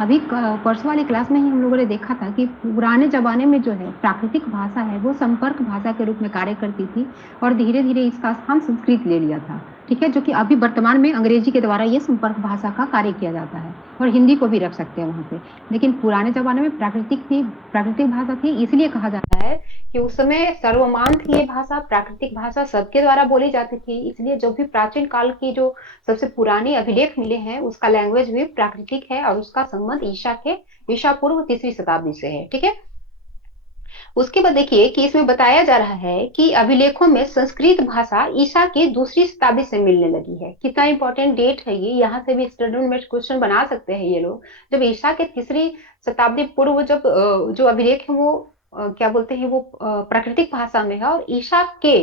अभी परसों वाली क्लास में ही हम लोगों ने देखा था कि पुराने जमाने में जो है प्राकृतिक भाषा है वो संपर्क भाषा के रूप में कार्य करती थी और धीरे धीरे इसका स्थान संस्कृत ले लिया था। ठीक है, जो कि अभी वर्तमान में अंग्रेजी के द्वारा ये संपर्क भाषा का कार्य किया जाता है और हिंदी को भी रख सकते हैं वहां पे। लेकिन पुराने जमाने में प्राकृतिक भाषा थी, इसलिए कहा जाता है कि उस समय सर्वमान्य थी ये भाषा, प्राकृतिक भाषा सबके द्वारा बोली जाती थी। इसलिए जो भी प्राचीन काल की जो सबसे पुराने अभिलेख मिले हैं उसका लैंग्वेज भी प्राकृतिक है और उसका संबंध ईसा पूर्व 3वीं शताब्दी से है। ठीक है, उसके बाद देखिए कि इसमें बताया जा रहा है कि अभिलेखों में संस्कृत भाषा ईसा की 2री शताब्दी से मिलने लगी है। कितना इंपॉर्टेंट डेट है ये, यहाँ से भी स्टूडेंट में क्वेश्चन बना सकते हैं ये लोग। जब ईसा के 3री शताब्दी पूर्व जब जो अभिलेख है वो क्या बोलते हैं वो प्राकृतिक भाषा में है, और ईसा के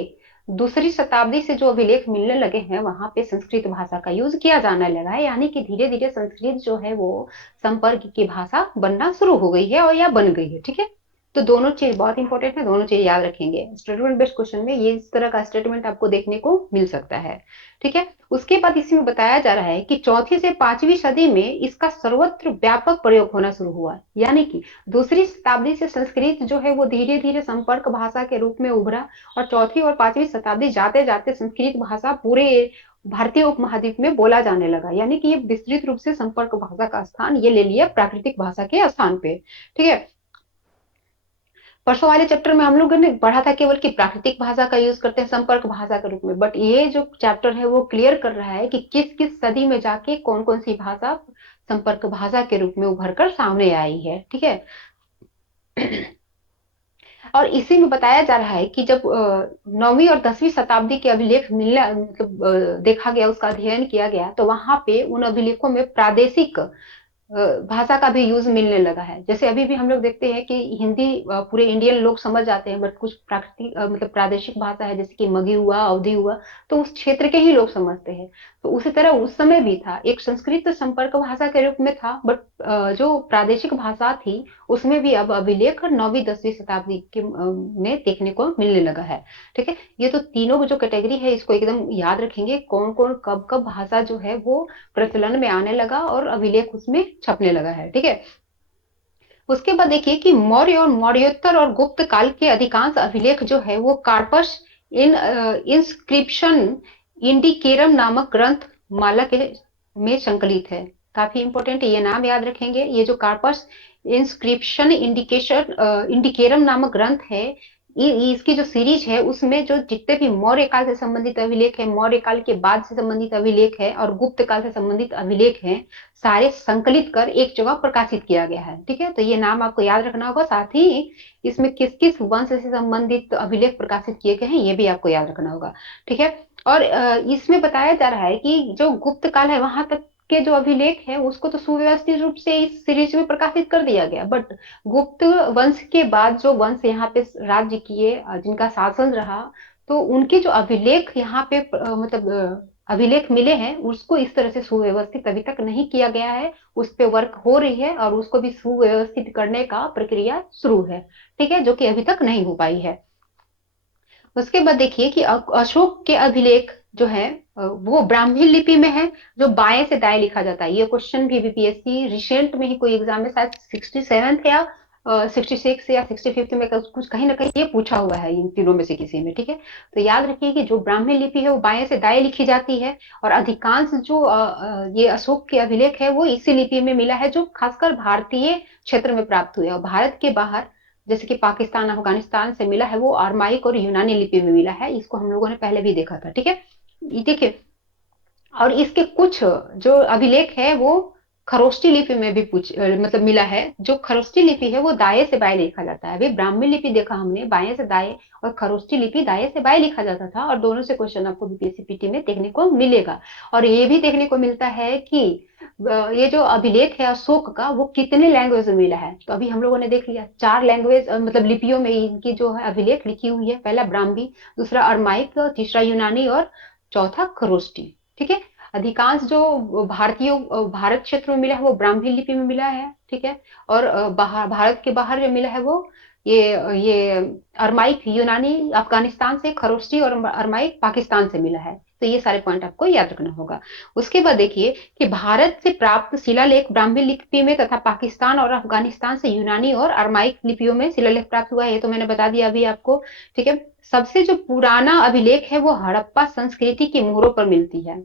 2री शताब्दी से जो अभिलेख मिलने लगे हैं वहां पे संस्कृत भाषा का यूज किया जाने लगा है। यानी कि धीरे धीरे संस्कृत जो है वो संपर्क की भाषा बनना शुरू हो गई है और या बन गई है। ठीक है, तो दोनों चीज बहुत इंपॉर्टेंट है, दोनों चीज याद रखेंगे। स्टेटमेंट बेस्ड क्वेश्चन में ये इस तरह का स्टेटमेंट आपको देखने को मिल सकता है। ठीक है, उसके बाद इसी में बताया जा रहा है कि 4ठी से 5वीं सदी में इसका सर्वत्र व्यापक प्रयोग होना शुरू हुआ। यानी कि 2री शताब्दी से संस्कृत जो है वो धीरे धीरे संपर्क भाषा के रूप में उभरा, और 4ठी और 5वीं शताब्दी जाते जाते संस्कृत भाषा पूरे भारतीय उपमहाद्वीप में बोला जाने लगा। यानी कि ये विस्तृत रूप से संपर्क भाषा का स्थान ये ले लिया प्राकृतिक भाषा के स्थान पे। ठीक है, परसों वाले चैप्टर में हम लोगों ने पढ़ा था केवल कि प्राकृतिक भाषा का यूज करते हैं संपर्क भाषा के रूप में, बट ये जो चैप्टर है वो क्लियर कर रहा है कि किस किस सदी में जाके कौन कौन सी भाषा संपर्क भाषा के रूप में उभर कर सामने आई है। ठीक है, और इसी में बताया जा रहा है कि जब 9वीं और 10वीं शताब्दी के अभिलेख मिलना मतलब देखा गया, उसका अध्ययन किया गया, तो वहां पे उन अभिलेखों में प्रादेशिक भाषा का भी यूज मिलने लगा है। जैसे अभी भी हम लोग देखते हैं कि हिंदी पूरे इंडियन लोग समझ जाते हैं, बट कुछ प्राकृतिक मतलब प्रादेशिक भाषा है जैसे कि मगही हुआ, अवधी हुआ, तो उस क्षेत्र के ही लोग समझते हैं। तो उसी तरह उस समय भी था, एक संस्कृत संपर्क भाषा के रूप में था, बट जो प्रादेशिक भाषा थी उसमें भी अब अभिलेख 9वीं 10वीं शताब्दी के में देखने को मिलने लगा है। ठीक है, ये तो तीनों जो कैटेगरी है इसको एकदम याद रखेंगे, कौन कौन कब कब भाषा जो है वो प्रचलन में आने लगा और अभिलेख उसमें छपने लगा है। ठीक है, उसके बाद देखिए कि मौर्य और मौर्योत्तर और गुप्त काल के अधिकांश अभिलेख जो है वो कार्पस इन इंस्क्रिप्शन इंडिकेरम नामक ग्रंथ माला के में संकलित है। काफी इंपॉर्टेंट ये नाम याद रखेंगे। ये जो कार्पस इंस्क्रिप्शन इंडिकेरम नामक ग्रंथ है, इसकी जो सीरीज है उसमें जो जितने भी मौर्य काल से संबंधित अभिलेख है, मौर्य काल के बाद से संबंधित अभिलेख है और गुप्त काल से संबंधित अभिलेख है, सारे संकलित कर एक जगह प्रकाशित किया गया है। ठीक है, तो ये नाम आपको याद रखना होगा। साथ ही इसमें किस किस वंश से संबंधित अभिलेख प्रकाशित किए गए हैं ये भी आपको याद रखना होगा। ठीक है, और इसमें बताया जा रहा है कि जो गुप्त काल है वहां तक के जो अभिलेख है उसको तो सुव्यवस्थित रूप से इस सीरीज में प्रकाशित कर दिया गया, बट गुप्त वंश के बाद जो वंश यहाँ पे राज्य किए, जिनका शासन रहा, तो उनके जो अभिलेख यहाँ पे मतलब अभिलेख मिले हैं उसको इस तरह से सुव्यवस्थित अभी तक नहीं किया गया है। उस पे वर्क हो रही है और उसको भी सुव्यवस्थित करने का प्रक्रिया शुरू है। ठीक है, जो कि अभी तक नहीं हो पाई है। उसके बाद देखिए कि अशोक के अभिलेख जो है वो ब्राह्मी लिपि में है, जो बाएं से दाएं लिखा जाता है। ये क्वेश्चन भी बीपीएससी रिसेंट में ही कोई एग्जाम में शायद 67th या 66 या 65th में कुछ कहीं ना कहीं ये पूछा हुआ है इन तीनों में से किसी में। ठीक है, तो याद रखिए कि जो ब्राह्मी लिपि है वो बाएं से दाएं लिखी जाती है, और अधिकांश जो ये अशोक के अभिलेख है वो इसी लिपि में मिला है, जो खासकर भारतीय क्षेत्र में प्राप्त हुए, और भारत के बाहर जैसे कि पाकिस्तान अफगानिस्तान से मिला है वो अरमाइक और यूनानी लिपि में मिला है। इसको हम लोगों ने पहले भी देखा था। ठीक है, देखिए, और इसके कुछ जो अभिलेख है वो खरोष्टी लिपि में भी मतलब मिला है। जो खरोष्टी लिपि है वो दाएं से बाएं लिखा जाता है। अभी ब्राह्मी लिपि देखा हमने बाएं से दाएं, और खरोष्टी लिपि दाएं से बाएं लिखा जाता था, और दोनों से क्वेश्चन आपको बीपीएससी पीटी में देखने को मिलेगा। और ये भी देखने को मिलता है कि ये जो अभिलेख है अशोक का वो कितने लैंग्वेज में मिला है। तो अभी हम लोगों ने देख लिया 4 लैंग्वेज मतलब लिपियों में इनकी जो है अभिलेख लिखी हुई है। पहला ब्राह्मी, दूसरा अरमाइक, तीसरा यूनानी और चौथा खरोष्टी। ठीक है, अधिकांश जो भारत क्षेत्र में मिला है वो ब्राह्मी लिपि में मिला है। ठीक है, और बाहर भारत के बाहर जो मिला है वो ये अरमाइक यूनानी अफगानिस्तान से, खरोष्टी और अरमाइक पाकिस्तान से मिला है। तो ये सारे पॉइंट आपको याद रखना होगा। उसके बाद देखिए कि भारत से प्राप्त शिलालेख ब्राह्मी लिपि में तथा पाकिस्तान और अफगानिस्तान से यूनानी और अरमाइक लिपियों में शिलालेख प्राप्त हुआ है, ये तो मैंने बता दिया अभी आपको। ठीक है, सबसे जो पुराना अभिलेख है वो हड़प्पा संस्कृति के मोहरों पर मिलती है।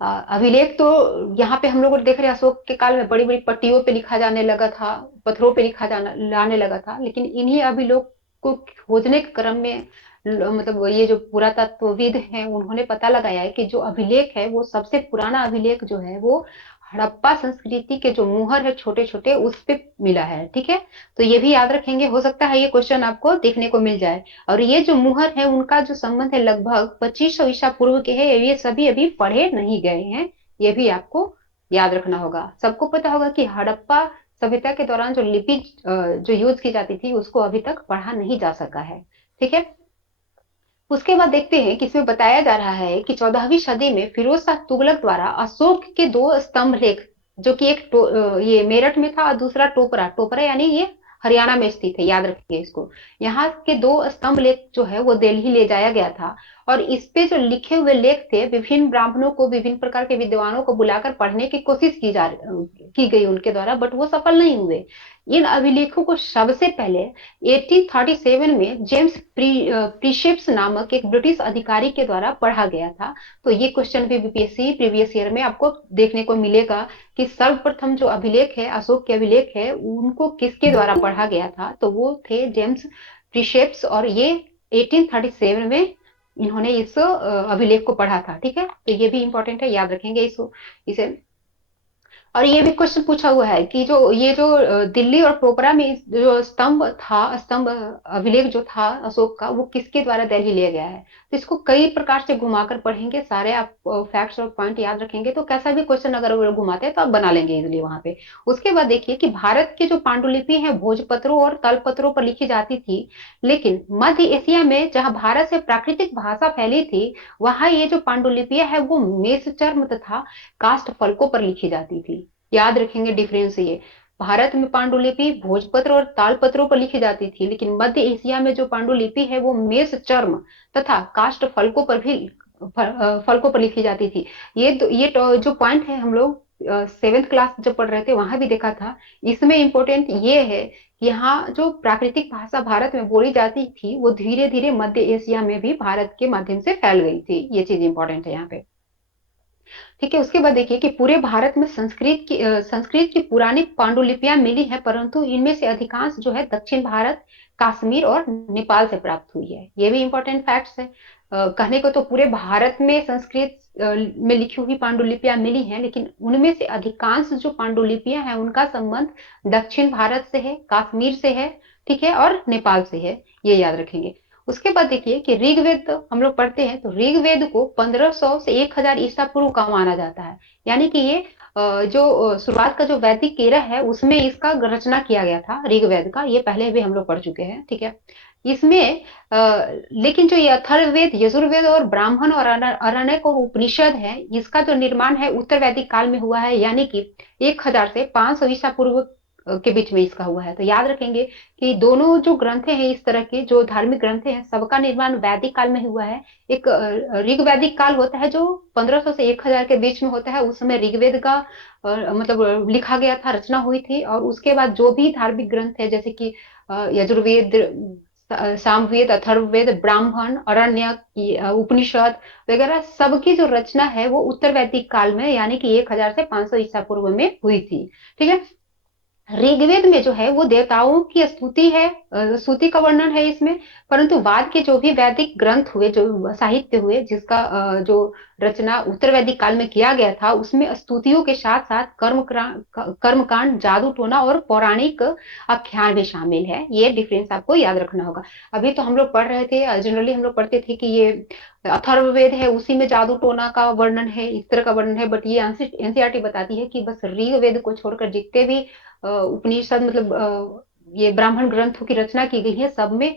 अभिलेख तो यहाँ पे हम लोग देख रहे हैं, अशोक के काल में बड़ी बड़ी पट्टियों पे लिखा जाने लगा था, पत्थरों पे लिखा जाना लाने लगा था, लेकिन इन्हीं अभिलेख को खोजने के क्रम में मतलब ये जो पुरातत्वविद हैं उन्होंने पता लगाया है कि जो अभिलेख है वो सबसे पुराना अभिलेख जो है वो हड़प्पा संस्कृति के जो मुहर है छोटे छोटे उस पे मिला है। ठीक है, तो ये भी याद रखेंगे, हो सकता है ये क्वेश्चन आपको देखने को मिल जाए। और ये जो मुहर है उनका जो संबंध है लगभग 2500 ईसा पूर्व के है, ये सभी अभी पढ़े नहीं गए हैं, ये भी आपको याद रखना होगा। सबको पता होगा कि हड़प्पा सभ्यता के दौरान जो लिपि जो यूज की जाती थी उसको अभी तक पढ़ा नहीं जा सका है। ठीक है, उसके बाद देखते हैं कि इसमें बताया जा रहा है कि 14वीं सदी में फिरोज शाह तुगलक द्वारा अशोक के दो स्तंभ लेख, जो कि एक ये मेरठ में था और दूसरा टोपरा, टोपरा यानी ये हरियाणा में स्थित है, याद रखिए इसको। यहाँ के दो स्तंभ लेख जो है वो दिल्ली ले जाया गया था, और इस पे जो लिखे हुए लेख थे विभिन्न ब्राह्मणों को, विभिन्न प्रकार के विद्वानों को बुलाकर पढ़ने की कोशिश की गई उनके द्वारा, बट वो सफल नहीं हुए। इन अभिलेखों को सबसे पहले 1837 में जेम्स प्रीशेप्स नामक एक ब्रिटिश अधिकारी के द्वारा पढ़ा गया था। तो ये क्वेश्चन भी बीपीएससी प्रीवियस ईयर में आपको देखने को मिलेगा कि सर्वप्रथम जो अभिलेख है, अशोक के अभिलेख है, उनको किसके द्वारा पढ़ा गया था, तो वो थे जेम्स प्रीशेप्स, और ये 1837 में इन्होंने इस अभिलेख को पढ़ा था। ठीक है, तो ये भी इंपॉर्टेंट है, याद रखेंगे इसको, इसे। और ये भी क्वेश्चन पूछा हुआ है कि जो ये जो दिल्ली और पोपरा में जो स्तंभ था, स्तंभ अभिलेख जो था अशोक का, वो किसके द्वारा दिल्ली लिया गया है। तो इसको कई प्रकार से घुमाकर पढ़ेंगे, सारे आप फैक्ट्स और पॉइंट याद रखेंगे, तो कैसा भी क्वेश्चन अगर वो घुमाते हैं तो आप बना लेंगे इजिली वहां पे। उसके बाद देखिए कि भारत की जो पांडुलिपि है भोजपत्रों और तलपत्रों पर लिखी जाती थी, लेकिन मध्य एशिया में जहां भारत से प्राकृतिक भाषा फैली थी, वहां ये जो पांडुलिपियां है वो मेषचर्म तथा काष्ठ फलकों पर लिखी जाती थी। याद रखेंगे डिफरेंस ये, भारत में पांडुलिपि भोजपत्र और तालपत्रों पर लिखी जाती थी, लेकिन मध्य एशिया में जो पांडुलिपि है वो मेष चर्म तथा काष्ठ फलकों पर भी फलकों पर लिखी जाती थी। ये जो पॉइंट है हम लोग सेवेंथ क्लास जब पढ़ रहे थे वहां भी देखा था। इसमें इंपॉर्टेंट ये है कि यहाँ जो प्राकृतिक भाषा भारत में बोली जाती थी वो धीरे धीरे मध्य एशिया में भी भारत के माध्यम से फैल गई थी, ये चीज इंपॉर्टेंट है यहाँ पे। ठीक है, उसके बाद देखिए कि पूरे भारत में संस्कृत की पुरानी पांडुलिपियां मिली हैं, परंतु इनमें से अधिकांश जो है दक्षिण भारत, कश्मीर और नेपाल से प्राप्त हुई है। ये भी इंपॉर्टेंट फैक्ट्स है। कहने को तो पूरे भारत में संस्कृत में लिखी हुई पांडुलिपियां मिली हैं, लेकिन उनमें से अधिकांश जो पांडुलिपियां हैं उनका संबंध दक्षिण भारत से है, कश्मीर से है, ठीक है, और नेपाल से है, ये याद रखेंगे। उसके बाद देखिए कि ऋग्वेद हम लोग पढ़ते हैं, तो ऋग्वेद को 1500 से 1000 ईसा पूर्व का माना जाता है। यानी कि ये जो शुरुआत का जो वैदिक एरा है उसमें इसका रचना किया गया था ऋग्वेद का, ये पहले भी हम लोग पढ़ चुके हैं। ठीक है, इसमें लेकिन जो ये अथर्ववेद, यजुर्वेद और ब्राह्मण और अरण्यक और उपनिषद है, इसका जो निर्माण है उत्तर वैदिक काल में हुआ है, यानी कि 1000 से 500 ईसा पूर्व के बीच में इसका हुआ है। तो याद रखेंगे कि दोनों जो ग्रंथ हैं, इस तरह के जो धार्मिक ग्रंथ हैं, सबका निर्माण वैदिक काल में हुआ है। एक ऋग वैदिक काल होता है जो 1500 से 1000 के बीच में होता है, उस समय ऋग्वेद का मतलब लिखा गया था, रचना हुई थी। और उसके बाद जो भी धार्मिक ग्रंथ है जैसे कि यजुर्वेद, सामवेद, अथर्ववेद, ब्राह्मण, अरण्यक, उपनिषद वगैरह, सबकी जो रचना है वो उत्तर वैदिक काल में यानी कि 1000 से 500 ईसा पूर्व में हुई थी। ठीक है, ऋग्वेद में जो है वो देवताओं की स्तुति है, स्तुति का वर्णन है इसमें। परंतु बाद के जो भी वैदिक ग्रंथ हुए, जो साहित्य हुए, जिसका जो रचना उत्तर वैदिक काल में किया गया था, उसमें स्तुतियों के साथ साथ कर्मकांड, जादू टोना और पौराणिक आख्यान भी शामिल है। ये डिफरेंस आपको याद रखना होगा। अभी तो हम लोग पढ़ रहे थे, जनरली हम लोग पढ़ते थे कि ये अथर्ववेद है, उसी में जादू टोना का वर्णन है, इस तरह का वर्णन है, बट ये एनसीईआरटी बताती है कि बस ऋग्वेद को छोड़कर जितने भी उपनिषद मतलब ये ब्राह्मण ग्रंथों की रचना की गई है, सब में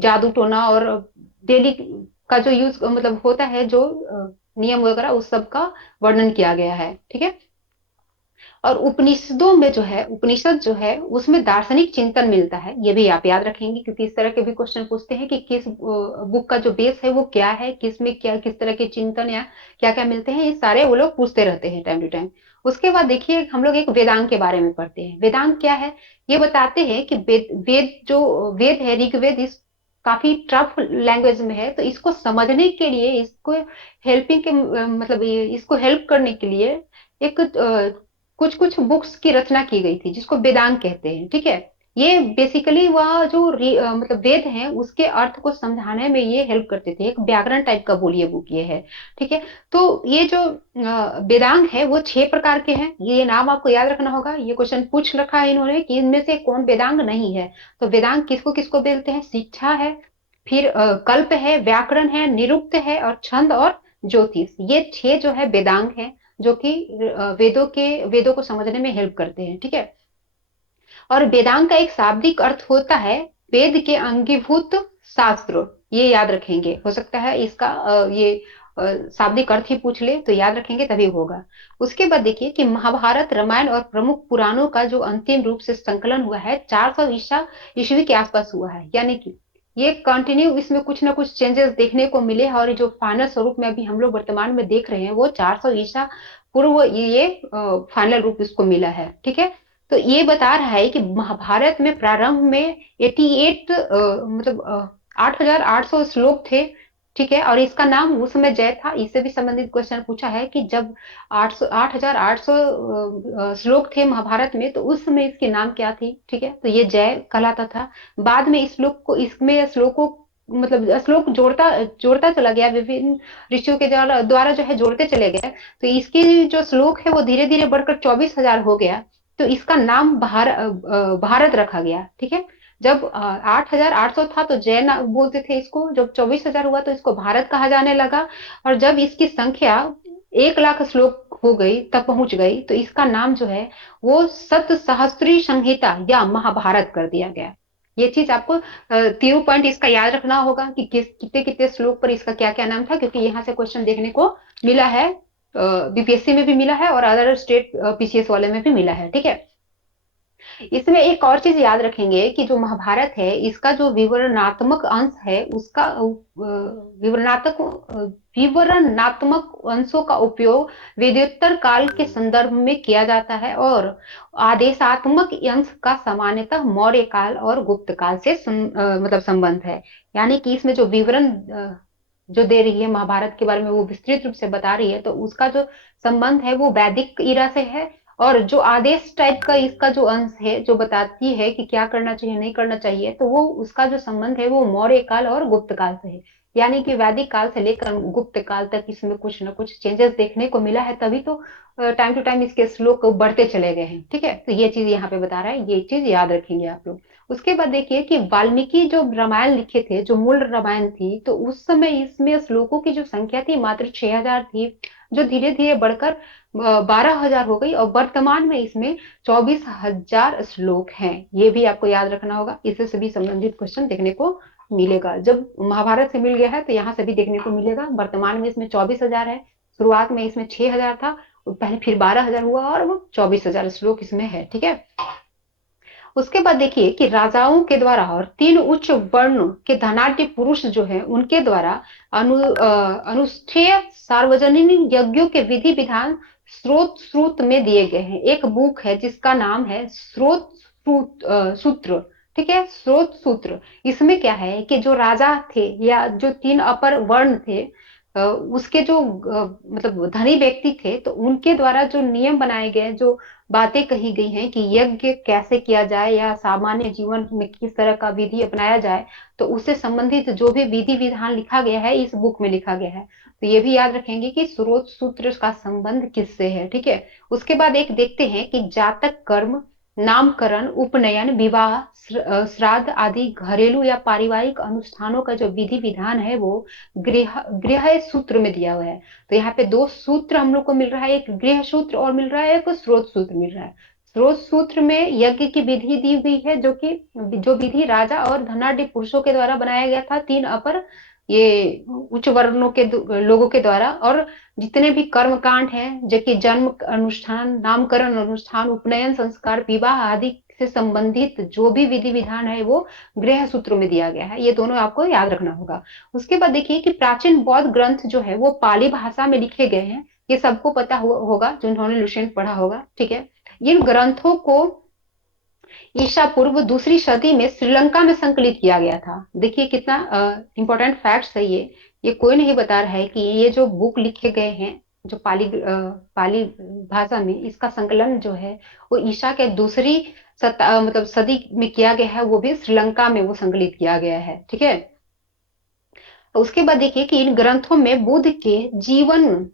जादू टोना और डेली का जो यूज मतलब होता है, जो नियम वगैरह, उस सब का वर्णन किया गया है। ठीक है, और उपनिषदों में जो है, उपनिषद जो है उसमें दार्शनिक चिंतन मिलता है, ये भी आप याद रखेंगे क्योंकि इस तरह के भी क्वेश्चन पूछते हैं कि किस बुक का जो बेस है वो क्या है, किसमें क्या किस तरह के चिंतन या क्या क्या मिलते हैं, ये सारे वो लोग पूछते रहते हैं टाइम टू टाइम। उसके बाद देखिए हम लोग एक वेदांग के बारे में पढ़ते हैं। वेदांग क्या है, ये बताते हैं कि वेद वेद जो वेद है, ऋग्वेद, इस काफी टफ लैंग्वेज में है, तो इसको समझने के लिए, इसको हेल्पिंग के मतलब इसको हेल्प करने के लिए एक कुछ कुछ बुक्स की रचना की गई थी जिसको वेदांग कहते हैं, ठीक है। ये बेसिकली वह जो मतलब वेद है उसके अर्थ को समझाने में ये हेल्प करते थे, एक व्याकरण टाइप का बोलिए बुक ये है, ठीक है। तो ये जो वेदांग है वो 6 प्रकार के हैं, ये नाम आपको याद रखना होगा, ये क्वेश्चन पूछ रखा है इन्होंने कि इनमें से कौन वेदांग नहीं है। तो वेदांग किसको किसको बोलते हैं, शिक्षा है, फिर कल्प है, व्याकरण है, निरुक्त है, और छंद और ज्योतिष, ये 6 जो है वेदांग है, जो कि वेदों को समझने में हेल्प करते हैं, ठीक है। और वेदांग का एक शाब्दिक अर्थ होता है वेद के अंगीभूत शास्त्र, ये याद रखेंगे, हो सकता है इसका ये शाब्दिक अर्थ ही पूछ ले तो याद रखेंगे तभी होगा। उसके बाद देखिए कि महाभारत, रामायण और प्रमुख पुराणों का जो अंतिम रूप से संकलन हुआ है 400 ईसा ईस्वी के आसपास हुआ है, यानी कि ये कंटिन्यू इसमें कुछ ना कुछ चेंजेस देखने को मिले हैं, और जो फाइनल स्वरूप में अभी हम लोग वर्तमान में देख रहे हैं वो 400 ईसा पूर्व ये फाइनल रूप इसको मिला है, ठीक है। तो ये बता रहा है कि महाभारत में प्रारंभ में 88 मतलब 8,800 श्लोक थे, ठीक है। और इसका नाम उस समय जय था, इससे भी संबंधित क्वेश्चन पूछा है कि जब 8,800 श्लोक थे महाभारत में तो उस समय इसकी नाम क्या थी, ठीक है। तो ये जय कहलाता था। बाद में इस श्लोक को, इसमें श्लोकों मतलब श्लोक जोड़ता जोड़ता चला गया, विभिन्न ऋषियों के द्वारा जो है जोड़ते चले गए, तो इसकी जो श्लोक है वो धीरे धीरे बढ़कर 24,000 हो गया। तो इसका नाम भारत रखा गया, ठीक है। जब 8,800 था तो जय बोलते थे इसको, जब 24,000 हुआ तो इसको भारत कहा जाने लगा, और जब इसकी संख्या 1 लाख श्लोक हो गई, तब पहुंच गई, तो इसका नाम जो है वो सत सहस्त्री संहिता या महाभारत कर दिया गया। ये चीज आपको तीनों पॉइंट इसका याद रखना होगा कि किस कितने कितने श्लोक पर इसका क्या क्या नाम था, क्योंकि यहाँ से क्वेश्चन देखने को मिला है, बीपीएससी में भी मिला है और अदर स्टेट पीसीएस वाले में भी मिला है, ठीक है। इसमें एक और चीज याद रखेंगे कि जो महाभारत है इसका जो विवरणात्मक अंश है उसका विवरणात्मक विवरणात्मक अंशों का उपयोग वेदोत्तर काल के संदर्भ में किया जाता है, और आदेशात्मक अंश का सामान्यतः मौर्य काल और गुप्त काल से मतलब संबंध है। यानी कि इसमें जो विवरण जो दे रही है महाभारत के बारे में वो विस्तृत रूप से बता रही है, तो उसका जो संबंध है वो वैदिक इरा से है, और जो आदेश टाइप का इसका जो अंश है जो बताती है कि क्या करना चाहिए नहीं करना चाहिए, तो वो उसका जो संबंध है वो मौर्य काल और गुप्त काल से है। यानी कि वैदिक काल से लेकर गुप्त काल तक इसमें कुछ ना कुछ चेंजेस देखने को मिला है, तभी तो टाइम टू टाइम इसके श्लोक बढ़ते चले गए हैं, ठीक है। तो ये चीज यहाँ पे बता रहा है, ये चीज याद रखेंगे आप लोग। उसके बाद देखिए कि वाल्मीकि जो रामायण लिखे थे, जो मूल रामायण थी, तो उस समय इसमें श्लोकों की जो संख्या थी मात्र 6,000 थी, जो धीरे धीरे बढ़कर 12,000 हो गई, और वर्तमान में इसमें 24,000 श्लोक हैं। ये भी आपको याद रखना होगा, इससे सभी संबंधित क्वेश्चन देखने को मिलेगा। जब महाभारत से मिल गया है तो यहाँ से भी देखने को मिलेगा। वर्तमान में इसमें 24,000 है, शुरुआत में इसमें 6,000 था, पहले फिर 12,000 हुआ, और वो 24,000 श्लोक इसमें है, ठीक है। उसके बाद देखिए कि राजाओं के द्वारा और 3 उच्च वर्ण के धनाढ्य पुरुष जो है उनके द्वारा अनुष्ठेय सार्वजनिक यज्ञों के विधि विधान स्रोत सूत्र में दिए गए हैं। एक बुक है जिसका नाम है स्रोत सूत्र, ठीक है, स्रोत सूत्र। इसमें क्या है कि जो राजा थे या जो 3 अपर वर्ण थे, उसके जो मतलब धनी व्यक्ति थे, तो उनके द्वारा जो नियम बनाए गए, जो बातें कही गई हैं कि यज्ञ कैसे किया जाए या सामान्य जीवन में किस तरह का विधि अपनाया जाए, तो उससे संबंधित जो भी विधि विधान लिखा गया है इस बुक में लिखा गया है। तो ये भी याद रखेंगे कि स्रोत सूत्र का संबंध किससे है, ठीक है। उसके बाद एक देखते हैं कि जातक कर्म, नामकरण, उपनयन, विवाह, श्राद्ध आदि घरेलू या पारिवारिक अनुष्ठानों का जो विधि विधान है वो गृह गृह सूत्र में दिया हुआ है। तो यहाँ पे 2 सूत्र हम लोग को मिल रहा है, एक गृह सूत्र और मिल रहा है, एक स्रोत सूत्र मिल रहा है। स्रोत सूत्र में यज्ञ की विधि दी हुई है, जो कि जो विधि राजा और धनाढ्य पुरुषों के द्वारा बनाया गया था, 3 अपर ये उच्च वर्णों के लोगों के द्वारा। और जितने भी कर्म कांड हैं, जो कि जन्म अनुष्ठान, नामकरण अनुष्ठान, उपनयन संस्कार, विवाह आदि से संबंधित जो भी विधि विधान है वो गृह सूत्रों में दिया गया है। ये दोनों आपको याद रखना होगा। उसके बाद देखिए कि प्राचीन बौद्ध ग्रंथ जो है वो पाली भाषा में लिखे गए हैं। ये सबको पता होगा जो लुसेंट पढ़ा होगा, ठीक है। इन ग्रंथों को ईसा पूर्व दूसरी सदी में श्रीलंका में संकलित किया गया था। देखिए कितना इंपॉर्टेंट फैक्ट्स है ये कोई नहीं बता रहा है कि ये जो बुक लिखे गए हैं, जो पाली भाषा में, इसका संकलन जो है वो ईसा के दूसरी मतलब सदी में किया गया है, वो भी श्रीलंका में वो संकलित किया गया है, ठीक है। उसके बाद देखिए कि इन ग्रंथों में बुद्ध के जीवन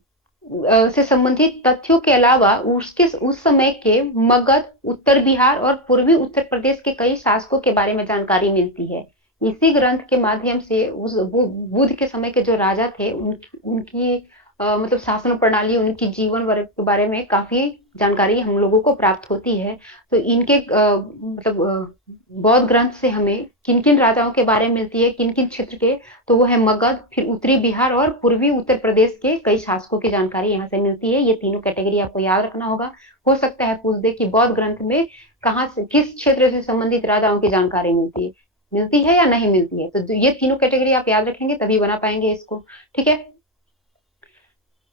से संबंधित तथ्यों के अलावा उसके उस समय के मगध, उत्तर बिहार और पूर्वी उत्तर प्रदेश के कई शासकों के बारे में जानकारी मिलती है। इसी ग्रंथ के माध्यम से उस बुद्ध के समय के जो राजा थे उनकी मतलब शासन प्रणाली, उनकी जीवन वर्ग के बारे में काफी जानकारी हम लोगों को प्राप्त होती है। तो इनके मतलब बौद्ध ग्रंथ से हमें किन किन राजाओं के बारे में मिलती है, किन किन क्षेत्र के, तो वो है मगध, फिर उत्तरी बिहार और पूर्वी उत्तर प्रदेश के कई शासकों की जानकारी यहाँ से मिलती है। ये तीनों कैटेगरी आपको याद रखना होगा। हो सकता है पूछ दे कि बौद्ध ग्रंथ में कहाँ से, किस क्षेत्र से संबंधित राजाओं की जानकारी मिलती है या नहीं मिलती है। तो ये तीनों कैटेगरी आप याद रखेंगे तभी बना पाएंगे इसको, ठीक है।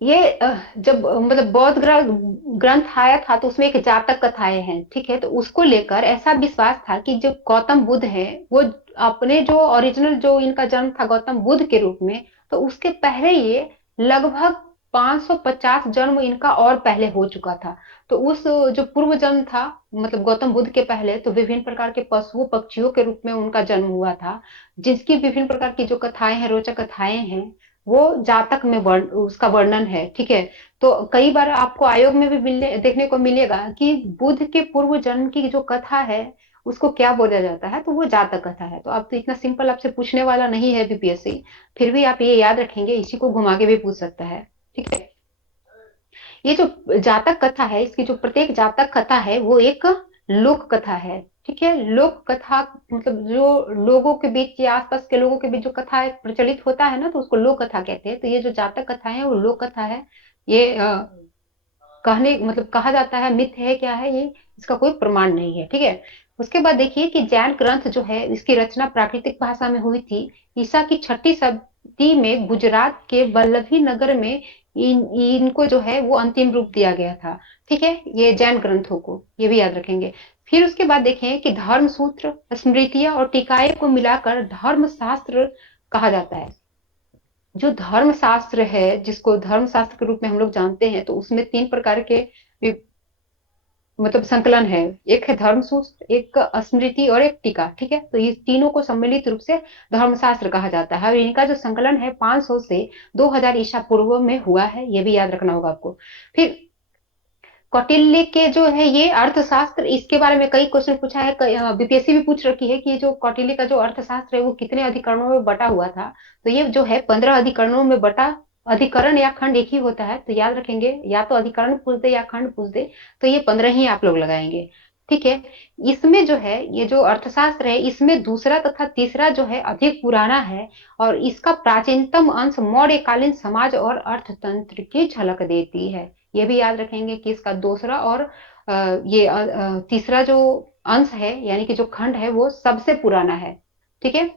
ये जब मतलब बौद्ध ग्रंथ आया था तो उसमें एक जातक कथाएं हैं, ठीक है। तो उसको लेकर ऐसा विश्वास था कि जो गौतम बुद्ध है वो अपने जो ओरिजिनल जो इनका जन्म था गौतम बुद्ध के रूप में, तो उसके पहले ये लगभग 550 जन्म इनका और पहले हो चुका था। तो उस जो पूर्व जन्म था मतलब गौतम बुद्ध के पहले, तो विभिन्न प्रकार के पशुओं पक्षियों के रूप में उनका जन्म हुआ था, जिसकी विभिन्न प्रकार की जो कथाएं हैं, रोचक कथाएं हैं, वो जातक में उसका वर्णन है, ठीक है। तो कई बार आपको आयोग में भी मिलने देखने को मिलेगा कि बुद्ध के पूर्व जन्म की जो कथा है उसको क्या बोला जाता है, तो वो जातक कथा है। तो अब तो इतना सिंपल आपसे पूछने वाला नहीं है बीपीएससी, फिर भी आप ये याद रखेंगे, इसी को घुमा के भी पूछ सकता है, ठीक है। ये जो जातक कथा है, इसकी जो प्रत्येक जातक कथा है वो एक लोक कथा है, ठीक है। लोक कथा मतलब जो लोगों के बीच या आसपास के लोगों के बीच जो कथा प्रचलित होता है ना, तो उसको लोक कथा कहते हैं। तो ये जो जातक कथा है वो लोक कथा है। ये कहने मतलब कहा जाता है, मिथ है, क्या है ये, इसका कोई प्रमाण नहीं है, ठीक है। उसके बाद देखिए कि जैन ग्रंथ जो है इसकी रचना प्राकृतिक भाषा में हुई थी। ईसा की छठी शताब्दी में गुजरात के वल्लभी नगर में इनको जो है वो अंतिम रूप दिया गया था, ठीक है। ये जैन ग्रंथों को ये भी याद रखेंगे। फिर उसके बाद देखें कि धर्म सूत्र, स्मृतियां और टीकाएं को मिलाकर धर्म शास्त्र कहा जाता है। जो धर्म शास्त्र है, जिसको धर्म शास्त्र के रूप में हम लोग जानते हैं, तो उसमें तीन प्रकार के मतलब संकलन है। एक है धर्म सूत्र, एक स्मृति और एक टीका, ठीक है। तो ये तीनों को सम्मिलित रूप से धर्मशास्त्र कहा जाता है। और इनका जो संकलन है 500 से 2000 ईसा पूर्व में हुआ है, ये भी याद रखना होगा आपको। फिर कौटिल्य के जो है ये अर्थशास्त्र, इसके बारे में कई क्वेश्चन पूछा है, बीपीएससी भी पूछ रखी है कि जो कौटिल्य का जो अर्थशास्त्र है वो कितने अधिकरणों में बटा हुआ था। तो ये जो है 15 अधिकरणों में बटा, अधिकरण या खंड एक ही होता है, तो याद रखेंगे, या तो अधिकरण पूछ दे या खंड पूछ दे, तो ये 15 ही आप लोग लगाएंगे, ठीक है। इसमें जो है ये जो अर्थशास्त्र है, इसमें दूसरा तथा तीसरा जो है अधिक पुराना है। और इसका प्राचीनतम अंश मौर्यकालीन समाज और अर्थतंत्र की झलक देती है। ये भी याद रखेंगे कि इसका दूसरा और ये तीसरा जो अंश है यानी कि जो खंड है वो सबसे पुराना है, ठीक है।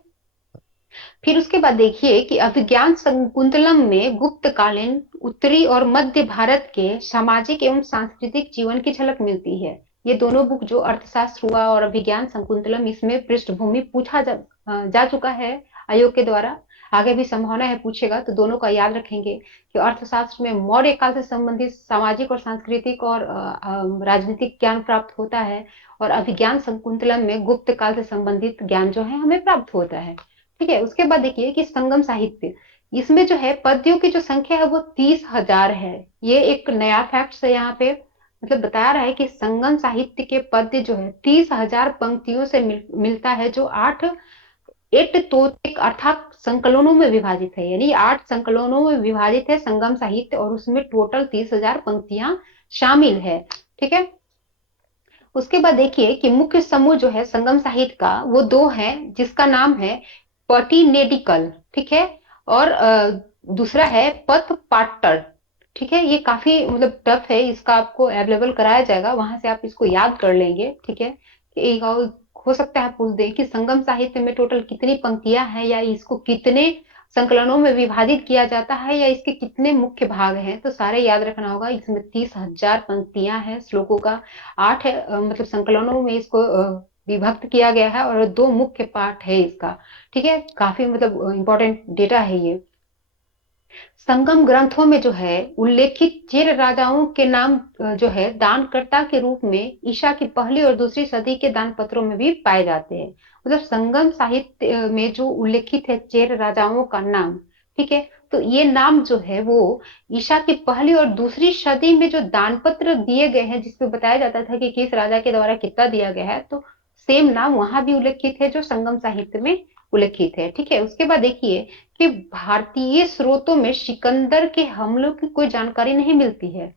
फिर उसके बाद देखिए कि अभिज्ञान शकुंतलम में गुप्तकालीन उत्तरी और मध्य भारत के सामाजिक एवं सांस्कृतिक जीवन की झलक मिलती है। ये दोनों बुक जो अर्थशास्त्र हुआ और अभिज्ञान शकुंतलम, इसमें पृष्ठभूमि पूछा जा चुका है आयोग के द्वारा। आगे भी संभावना है पूछेगा, तो दोनों का याद रखेंगे कि अर्थशास्त्र में मौर्य काल से संबंधित सामाजिक और सांस्कृतिक और राजनीतिक ज्ञान प्राप्त होता है, और अभिज्ञान शकुंतलम में गुप्त काल से संबंधित ज्ञान जो है हमें प्राप्त होता है, ठीक है। उसके बाद देखिए कि संगम साहित्य, इसमें जो है पद्यों की जो संख्या है वो 30,000 है। ये एक नया फैक्ट है यहाँ पे, मतलब बता रहा है कि संगम साहित्य के पद्य जो है 30,000 पंक्तियों से मिलता है, जो 8 तोतिक अर्थात संकलनों में विभाजित है। यानी 8 संकलनों में विभाजित है संगम साहित्य, और उसमें टोटल 30,000 पंक्तियां शामिल है, ठीक है। उसके बाद देखिए कि मुख्य समूह जो है संगम साहित्य का वो दो है, जिसका नाम है पटीनेडिकल, ठीक है, और दूसरा है पथ पाट्टर। ठीक है, ये काफी मतलब टफ है, इसका आपको अवेलेबल कराया जाएगा, वहां से आप इसको याद कर लेंगे। ठीक है, एक और हो सकता है पूछ दे कि संगम साहित्य में टोटल कितनी पंक्तियां हैं, या इसको कितने संकलनों में विभाजित किया जाता है, या इसके कितने मुख्य भाग हैं। तो सारे याद रखना होगा। इसमें 30,000 पंक्तियां हैं श्लोकों का, 8 मतलब संकलनों में इसको विभक्त किया गया है, और 2 मुख्य पाठ है इसका। ठीक है, काफी मतलब इंपॉर्टेंट डेटा है ये। संगम ग्रंथों में जो है उल्लेखित चेर राजाओं के नाम जो है दानकर्ता के रूप में ईसा की पहली और दूसरी सदी के दान पत्रों में भी पाए जाते हैं। मतलब संगम साहित्य में जो उल्लेखित है चेर राजाओं का नाम, ठीक है, तो ये नाम जो है वो ईसा की पहली और दूसरी सदी में जो दान पत्र दिए गए हैं, जिसमें बताया जाता था कि किस राजा के द्वारा कितना दिया गया है, तो सेम नाम वहां भी उल्लेखित है जो संगम साहित्य में उल्लेखित है। ठीक है, उसके बाद देखिए कि भारतीय स्रोतों में सिकंदर के हमलों की कोई जानकारी नहीं मिलती है।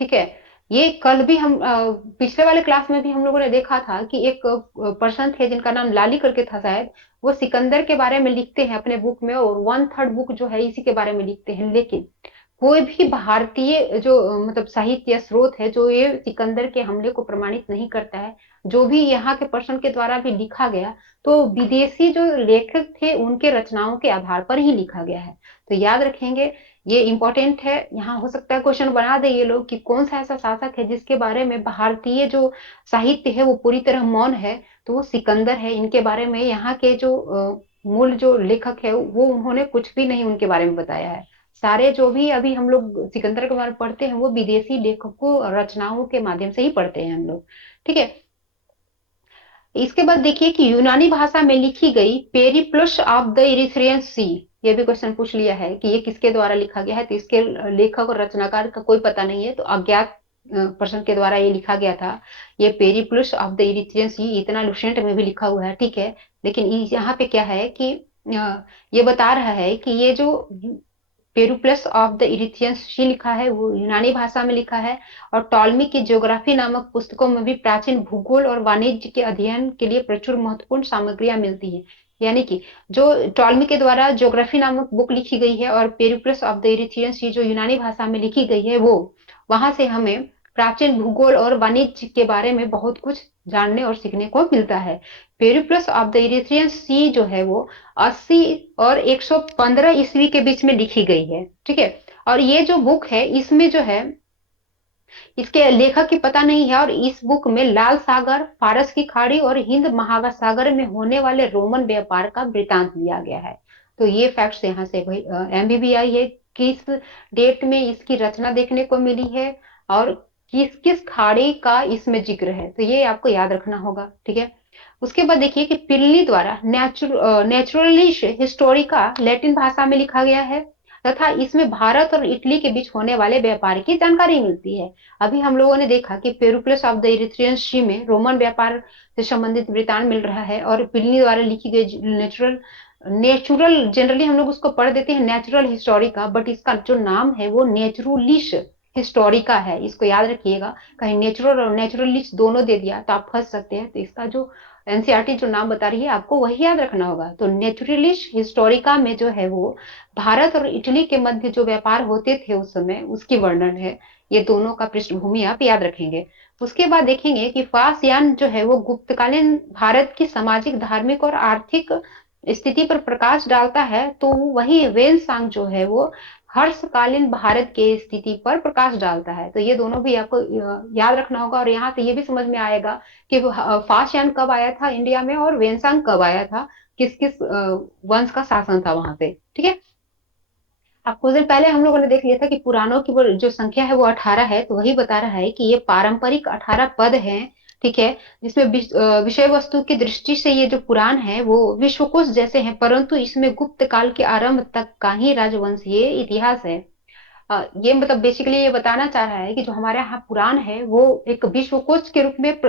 ठीक है, ये कल भी हम पिछले वाले क्लास में भी हम लोगों ने देखा था कि एक पर्सन थे जिनका नाम लाली करके था शायद, वो सिकंदर के बारे में लिखते हैं अपने बुक में, और 1/3 बुक जो है इसी के बारे में लिखते हैं। लेकिन कोई भी भारतीय जो मतलब साहित्य या स्रोत है जो ये सिकंदर के हमले को प्रमाणित नहीं करता है। जो भी यहाँ के पर्सन के द्वारा भी लिखा गया, तो विदेशी जो लेखक थे उनके रचनाओं के आधार पर ही लिखा गया है। तो याद रखेंगे, ये इंपॉर्टेंट है। यहाँ हो सकता है क्वेश्चन बना दे ये लोग कि कौन सा ऐसा शासक है जिसके बारे में भारतीय जो साहित्य है वो पूरी तरह मौन है, तो वो सिकंदर है। इनके बारे में यहाँ के जो मूल जो लेखक है वो उन्होंने कुछ भी नहीं उनके बारे में बताया है। सारे जो भी अभी हम लोग सिकंदर के बारे में पढ़ते हैं वो विदेशी लेखकों रचनाओं के माध्यम से ही पढ़ते हैं हम लोग। ठीक है, इसके बाद देखिए कि यूनानी भाषा में लिखी गई पेरिप्लस ऑफ द इरिथ्रियन सी, ये भी क्वेश्चन पूछ लिया है कि ये किसके द्वारा लिखा गया है। तो इसके लेखक और रचनाकार का कोई पता नहीं है, तो अज्ञात पर्सन के द्वारा ये लिखा गया था। ये पेरिप्लस ऑफ द इरिथ्रियन सी इतना लुसेंट में भी लिखा हुआ है। ठीक है, लेकिन यहाँ पे क्या है कि ये बता रहा है कि ये जो पेरुप्लस ऑफ द इरिथियन सी लिखा है वो यूनानी भाषा में लिखा है, और टॉलमी की ज्योग्राफी नामक पुस्तकों में भी प्राचीन भूगोल और वाणिज्य के अध्ययन के लिए प्रचुर महत्वपूर्ण सामग्रियां मिलती हैं। यानी कि जो टॉलमी के द्वारा ज्योग्राफी नामक बुक लिखी गई है, और पेरिप्लस ऑफ द इरिथियन सी जो यूनानी भाषा में लिखी गई है, वो वहां से हमें प्राचीन भूगोल और वाणिज्य के बारे में बहुत कुछ जानने और सीखने को मिलता है। पेरिप्लस ऑफ द इरिथियन सी जो है वो 80 और 115 ईस्वी के बीच में लिखी गई है। ठीक है, और ये जो बुक है इसमें जो है इसके लेखक की पता नहीं है, और इस बुक में लाल सागर, फारस की खाड़ी और हिंद महासागर में होने वाले रोमन व्यापार का वृतांत दिया गया है। तो ये फैक्ट्स यहाँ से भाई एमबीबी आई है, किस डेट में इसकी रचना देखने को मिली है, और किस किस खाड़ी का इसमें जिक्र है, तो ये आपको याद रखना होगा। ठीक है, उसके बाद देखिए कि पिल्ली द्वारा नेचुरलिश हिस्टोरिका लैटिन भाषा में लिखा गया है, तथा इसमें भारत और इटली के बीच होने वाले व्यापार की जानकारी मिलती है। अभी हम लोगों ने देखा कि पेरुप्लस ऑफ द इरिथ्रियन सी में रोमन व्यापार से संबंधित वृतांत मिल रहा है, और पिल्ली द्वारा लिखी गई नेचुरल नेचुरल जनरली हम लोग उसको पढ़ देते हैं नेचुरल हिस्टोरिका, बट इसका जो नाम है वो नेचुरलिश हिस्टोरिका है। इसको याद रखिएगा, कहीं नेचुरल और नेचुरलिस्ट दोनों दे दिया तो आप फंस सकते हैं। तो इसका जो एनसीईआरटी जो नाम बता रही है आपको वही याद रखना होगा। तो नेचुरलिस्ट हिस्टोरिका में जो है वो भारत और इटली के मध्य जो व्यापार होते थे उस समय उसकी वर्णन है। ये दोनों का पृष्ठभूमि आप याद रखेंगे। उसके बाद देखेंगे कि फासयान जो है वो गुप्तकालीन भारत की सामाजिक, धार्मिक और आर्थिक स्थिति पर प्रकाश डालता है, तो वही वेनसांग जो है वो हर्षकालीन भारत के स्थिति पर प्रकाश डालता है। तो ये दोनों भी आपको याद रखना होगा, और यहाँ से ये भी समझ में आएगा कि फासयान कब आया था इंडिया में और वेनसांग कब आया था, किस किस वंश का शासन था वहां पे। ठीक है, अब कुछ दिन पहले हम लोगों ने देख लिया था कि पुराणों की जो संख्या है वो 18 है, तो वही बता रहा है कि ये पारंपरिक 18 पद हैं। ठीक है, जिसमें विषय वस्तु की दृष्टि से ये जो पुराण है वो विश्वकोश जैसे हैं, परंतु इसमें गुप्त काल के आरंभ तक का ही राजवंशीय इतिहास है। ये मतलब बेसिकली ये बताना चाह रहा है कि जो हमारे यहाँ पुराण है वो एक विश्वकोश के रूप में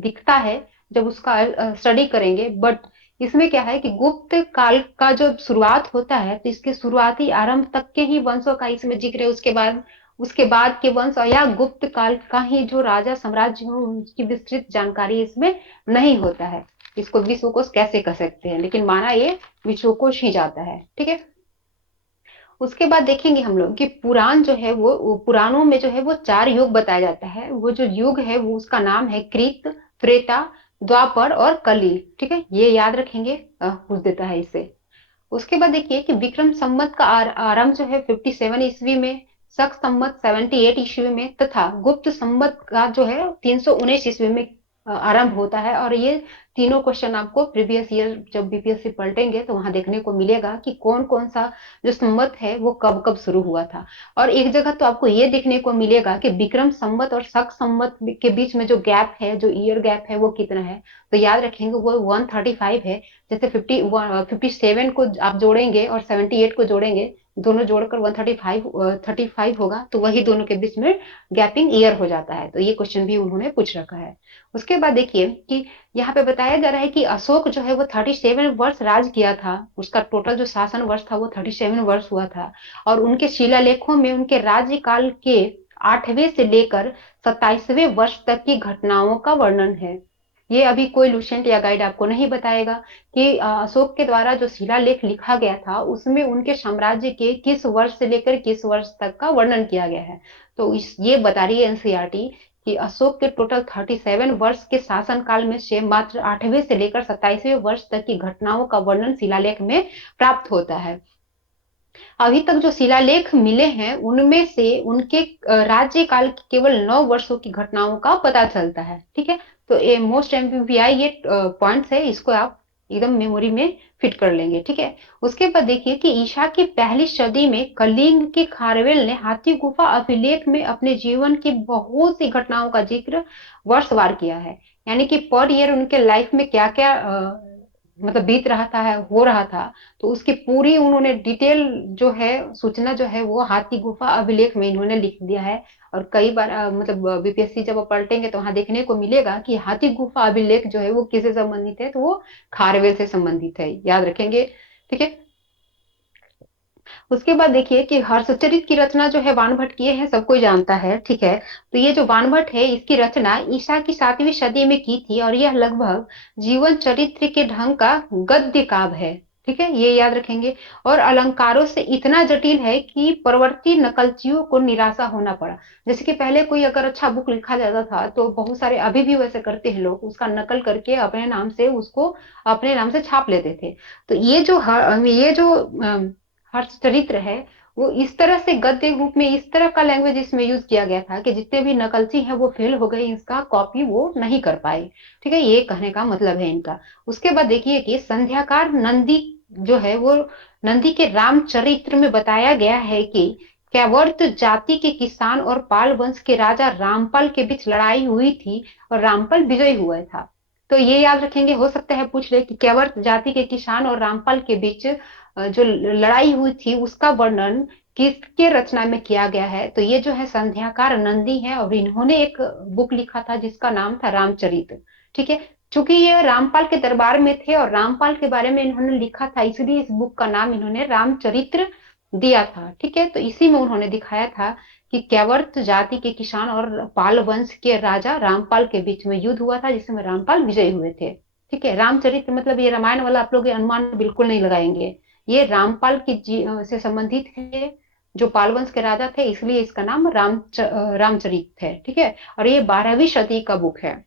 दिखता है जब उसका स्टडी करेंगे, बट इसमें क्या है कि गुप्त काल का जो शुरुआत होता है तो इसके शुरुआती आरंभ तक के ही वंशों का इसमें जिक्र है। उसके बाद के वंश या गुप्त काल का ही जो राजा साम्राज्य हो उनकी विस्तृत जानकारी इसमें नहीं होता है। इसको विश्वकोश कैसे कह सकते हैं, लेकिन माना ये विश्वकोश ही जाता है। ठीक है, उसके बाद देखेंगे हम लोग कि पुराण जो है वो पुराणों में जो है वो 4 युग बताया जाता है। वो जो युग है वो उसका नाम है कृत, त्रेता, द्वापर और कली। ठीक है, ये याद रखेंगे, पूछ देता है इससे। उसके बाद देखिए कि विक्रम संवत का आरंभ जो है 57 ईस्वी में, शक संवत 78 ईस्वी में तथा गुप्त संवत का जो है 319 ईस्वी में आरंभ होता है। और ये तीनों क्वेश्चन आपको प्रीवियस ईयर जब बीपीएससी पलटेंगे तो वहां देखने को मिलेगा कि कौन कौन सा जो संवत है वो कब कब शुरू हुआ था। और एक जगह तो आपको ये देखने को मिलेगा कि विक्रम संवत और शक संवत के बीच में जो गैप है, जो ईयर गैप है वो कितना है। तो याद रखेंगे वो 135 है। जैसे 57 को आप जोड़ेंगे और 78 को जोड़ेंगे, दोनों जोड़कर 135 होगा, तो वही दोनों के बीच में गैपिंग ईयर हो जाता है। तो ये क्वेश्चन भी उन्होंने पूछ रखा है। उसके बाद देखिए कि यहाँ पे बताया जा रहा है कि अशोक जो है वो 37 वर्ष राज किया था। उसका टोटल जो शासन वर्ष था वो 37 वर्ष हुआ था। और उनके शिलालेखों में उनके राज्यकाल के 8वें से लेकर 27वें वर्ष तक की घटनाओं का वर्णन है। ये अभी कोई लुसेंट या गाइड आपको नहीं बताएगा कि अशोक के द्वारा जो शिलालेख लिखा गया था उसमें उनके साम्राज्य के किस वर्ष से लेकर किस वर्ष तक का वर्णन किया गया है। तो ये बता रही है एनसीईआरटी कि अशोक के टोटल 37 वर्ष के शासन काल में से मात्र 8वें से लेकर 27वें वर्ष तक की घटनाओं का वर्णन शिलालेख में प्राप्त होता है। अभी तक जो शिलालेख मिले हैं उनमें से उनके राज्यकाल की केवल 9 वर्षों की घटनाओं का पता चलता है। ठीक है, तो ये मोस्ट एमपीवीआई ये पॉइंट्स है, इसको आप एकदम मेमोरी में फिट कर लेंगे। ठीक है, उसके बाद देखिए कि ईसा की पहली सदी में कलिंग के खारवेल ने हाथी गुफा अभिलेख में अपने जीवन की बहुत सी घटनाओं का जिक्र वर्षवार किया है। यानी कि पर ईयर उनके लाइफ में क्या क्या मतलब बीत रहा था, है हो रहा था, तो उसकी पूरी उन्होंने डिटेल जो है सूचना जो है वो हाथी गुफा अभिलेख में इन्होंने लिख दिया है। और कई बार मतलब बीपीएससी जब पलटेंगे तो वहां देखने को मिलेगा कि हाथी गुफा अभिलेख जो है वो किससे संबंधित है, तो वो खारवेल से संबंधित है, याद रखेंगे। ठीक है, उसके बाद देखिए कि हर्षचरित की रचना जो है बाणभट्ट किए हैं, सब कोई जानता है। ठीक है, तो ये जो बाणभट्ट है इसकी रचना ईसा की 7वीं सदी में की थी और यह लगभग जीवन चरित्र के ढंग का गद्य काव्य है। ठीक है, ये याद रखेंगे। और अलंकारों से इतना जटिल है कि परवर्ती नकलचियों को निराशा होना पड़ा। जैसे कि पहले कोई अगर अच्छा बुक लिखा जाता था तो बहुत सारे अभी भी वैसे करते हैं लोग, उसका नकल करके अपने नाम से उसको अपने नाम से छाप लेते थे। तो ये जो हर्षचरित्र है वो इस तरह से गद्य रूप में इस तरह का लैंग्वेज इसमें यूज किया गया था कि जितने भी नकलची हैं वो फेल हो गए, इसका कॉपी वो नहीं कर पाए। ठीक है, ये कहने का मतलब है इनका। उसके बाद देखिए कि संध्याकार नंदी जो है वो नंदी के रामचरित्र में बताया गया है कि कैवर्त जाति के किसान और पाल वंश के राजा रामपाल के बीच लड़ाई हुई थी और रामपाल विजयी हुआ था। तो ये याद रखेंगे, हो सकता है पूछ ले कि कैवर्त जाति के किसान और रामपाल के बीच जो लड़ाई हुई थी उसका वर्णन किसके रचना में किया गया है। तो ये जो है संध्याकार नंदी है और इन्होंने एक बुक लिखा था जिसका नाम था रामचरित। ठीक है, चूंकि ये रामपाल के दरबार में थे और रामपाल के बारे में इन्होंने लिखा था, इसलिए इस बुक का नाम इन्होंने रामचरित्र दिया था। ठीक है, तो इसी में उन्होंने दिखाया था कि कैवर्त जाति के किसान और पाल वंश के राजा रामपाल के बीच में युद्ध हुआ था जिसमें रामपाल विजयी हुए थे। ठीक है, रामचरित्र मतलब ये रामायण वाला आप लोग ये अनुमान बिल्कुल नहीं लगाएंगे। ये रामपाल की से संबंधित है, जो पाल वंश के राजा थे, इसलिए इसका नाम रामचरित है। ठीक है, और ये 12वीं सदी का बुक है।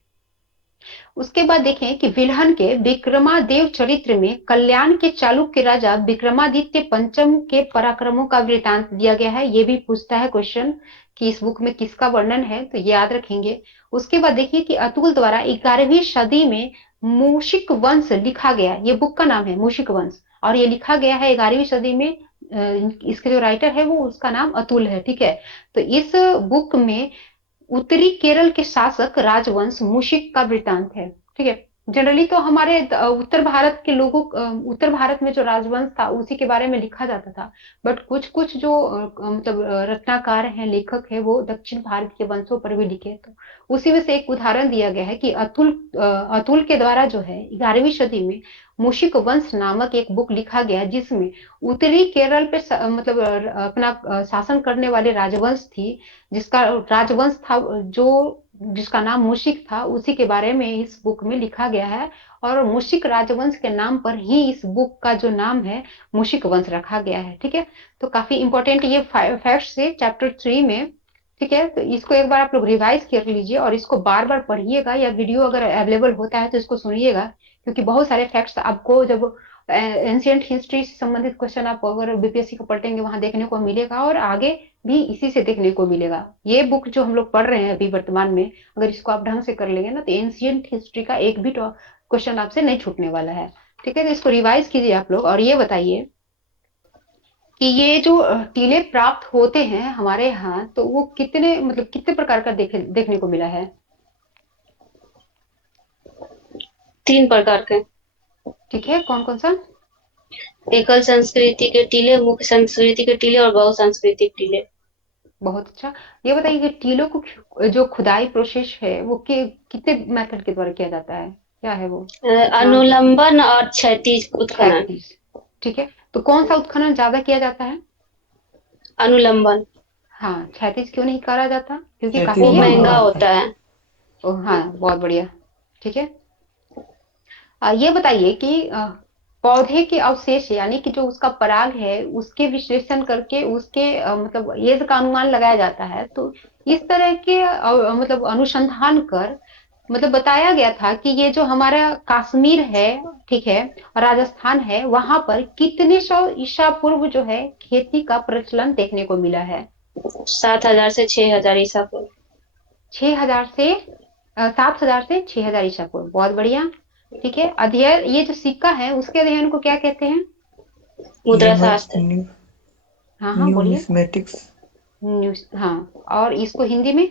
उसके बाद देखें कि विल्हन के विक्रमादेव चरित्र में कल्याण के चालुक्य राजा विक्रमादित्य पंचम के पराक्रमों का वृतांत दिया गया है। ये भी पूछता है क्वेश्चन कि इस बुक में किसका वर्णन है, तो याद रखेंगे। उसके बाद देखिए कि अतुल द्वारा 11वीं सदी में मूशिक वंश लिखा गया, ये बुक का नाम है मूशिक वंश, और ये लिखा गया है 11वीं सदी में। इसके जो राइटर है वो उसका नाम अतुल है। ठीक है, तो इस बुक में उत्तरी केरल के शासक राजवंश मूशिक का वृतांत है। ठीक है, जनरली तो हमारे उत्तर भारत के लोगों उत्तर भारत में जो राजवंश था उसी के बारे में लिखा जाता था। बट कुछ कुछ जो मतलब रचनाकार हैं, लेखक है, वो दक्षिण भारत के वंशों पर भी लिखे। तो उसी में से एक उदाहरण दिया गया है कि अतुल के द्वारा जो है 11वीं सदी में मूशिक वंश नामक एक बुक लिखा गया जिसमें उत्तरी केरल पे मतलब अपना शासन करने वाले राजवंश थी, जिसका राजवंश था जो जिसका नाम मूशिक था, उसी के बारे में इस बुक में लिखा गया है। और मूशिक राजवंश के नाम पर ही इस बुक का जो नाम है मूशिक वंश रखा गया है। ठीक है, तो काफी इंपॉर्टेंट ये फैक्ट्स है चैप्टर 3 में। ठीक है, तो इसको एक बार आप लोग रिवाइज कर लीजिए और इसको बार बार पढ़िएगा, या वीडियो अगर अवेलेबल होता है तो इसको सुनिएगा, क्योंकि बहुत सारे फैक्ट्स आपको जब एंशियंट हिस्ट्री से संबंधित क्वेश्चन आप अगर बीपीएससी को पढ़ेंगे वहां देखने को मिलेगा, और आगे भी इसी से देखने को मिलेगा। ये बुक जो हम लोग पढ़ रहे हैं अभी वर्तमान में, अगर इसको आप ढंग से कर लेंगे ना, तो एंशियंट हिस्ट्री का एक भी क्वेश्चन आपसे नहीं छूटने वाला है। ठीक है, तो इसको रिवाइज कीजिए आप लोग, और ये बताइए कि ये जो टीले प्राप्त होते हैं हमारे यहाँ, तो वो कितने मतलब कितने प्रकार का देखने को मिला है? 3 प्रकार के। ठीक है, कौन कौन सा? एकल संस्कृति के टीले, मुख्य संस्कृति के टीले और बहुसंस्कृतिक टीले। बहुत अच्छा। ये बताइए कि टीलों को जो खुदाई प्रोसेस है वो कितने मेथड के द्वारा किया जाता है, क्या है वो? नाम क्या? अनुलंबन और क्षैतिज उत्खनन। 36। ठीक है, तो कौन सा उत्खनन ज्यादा किया जाता है? अनुलंबन। हाँ, 36 क्यों नहीं करा जाता, क्योंकि वो काफी 37 ये महंगा महंगा होता है। होता है। हाँ, बहुत बढ़िया। ठीक है, ये बताइए कि पौधे के अवशेष यानी कि जो उसका पराग है उसके विश्लेषण करके उसके मतलब एज का अनुमान लगाया जाता है, तो इस तरह के मतलब अनुसंधान कर मतलब बताया गया था कि ये जो हमारा कश्मीर है, ठीक है, और राजस्थान है, वहां पर कितने सौ ईसा पूर्व जो है खेती का प्रचलन देखने को मिला है? 7,000 से 6,000 ईसा पूर्व। 6,000 से 7,000 से 6,000 ईसा पूर्व, बहुत बढ़िया। ठीक है, अध्ययन ये जो सिक्का है उसके अध्ययन को क्या कहते हैं? मुद्रा शास्त्र। हाँ हाँ बोलिए। न्यूमिस्मेटिक्स। न्यूज, हाँ। और इसको हिंदी में?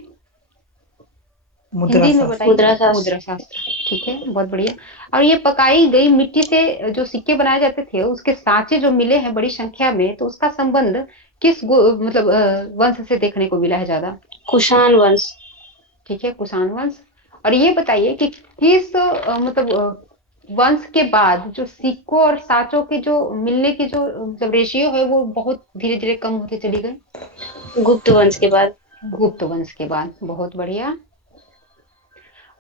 मुद्रा हिंदी में शास्त्र। बताइए। मुद्रा शास्त्र। मुद्रा शास्त्र। ठीक है, बहुत बढ़िया। और ये पकाई गई मिट्टी से जो सिक्के बनाए जाते थे उसके सांचे जो मिले हैं बड़ी संख्या में, तो उसका संबंध किस मतलब वंश से देखने को मिला है ज्यादा? कुषाण वंश। ठीक है, कुषाण वंश। और ये बताइए कि किस मतलब वंश के बाद जो सिक्कों और सांचों के जो मिलने की जो मतलब रेशियो है वो बहुत धीरे धीरे कम होती चली गई? गुप्त वंश के बाद। गुप्त वंश के बाद, बहुत बढ़िया।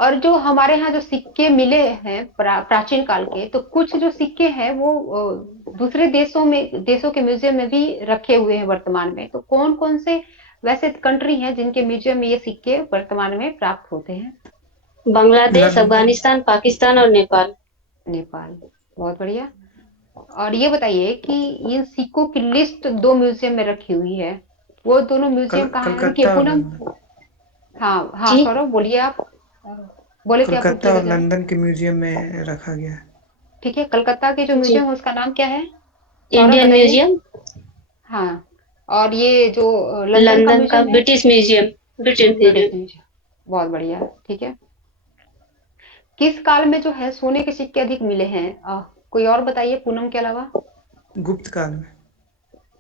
और जो हमारे यहाँ जो सिक्के मिले हैं प्राचीन काल के, तो कुछ जो सिक्के हैं वो दूसरे देशों के म्यूजियम में भी रखे हुए हैं वर्तमान में, तो कौन कौन से वैसे कंट्री हैं जिनके म्यूजियम में ये सिक्के वर्तमान में प्राप्त होते हैं? बांग्लादेश, लंदन। अफगानिस्तान, पाकिस्तान और नेपाल। नेपाल, बहुत बढ़िया। और ये बताइए कि इन सिक्कों की लिस्ट दो म्यूजियम में रखी हुई है, वो दोनों म्यूजियम कहाँ है? रुकिए कलकत्ता और पूनम। लंदन। हाँ हाँ, जी। सौरभ बोलिए आप। बोले थे, आप कलकत्ता रुकिएगा और जरा। लंदन के म्यूजियम में रखा गया है। ठीक है, कलकत्ता के जो जी। म्यूजियम है उसका नाम क्या है? सौरभ इंडियन बताइए। म्यूजियम। हाँ। और ये जो लंदन का लंदन का म्यूजियम है? British museum. British British museum. Museum, बहुत बढ़िया। ठीक है, किस काल में जो है सोने के सिक्के अधिक मिले हैं? कोई और बताइए पूनम के अलावा। गुप्त काल में।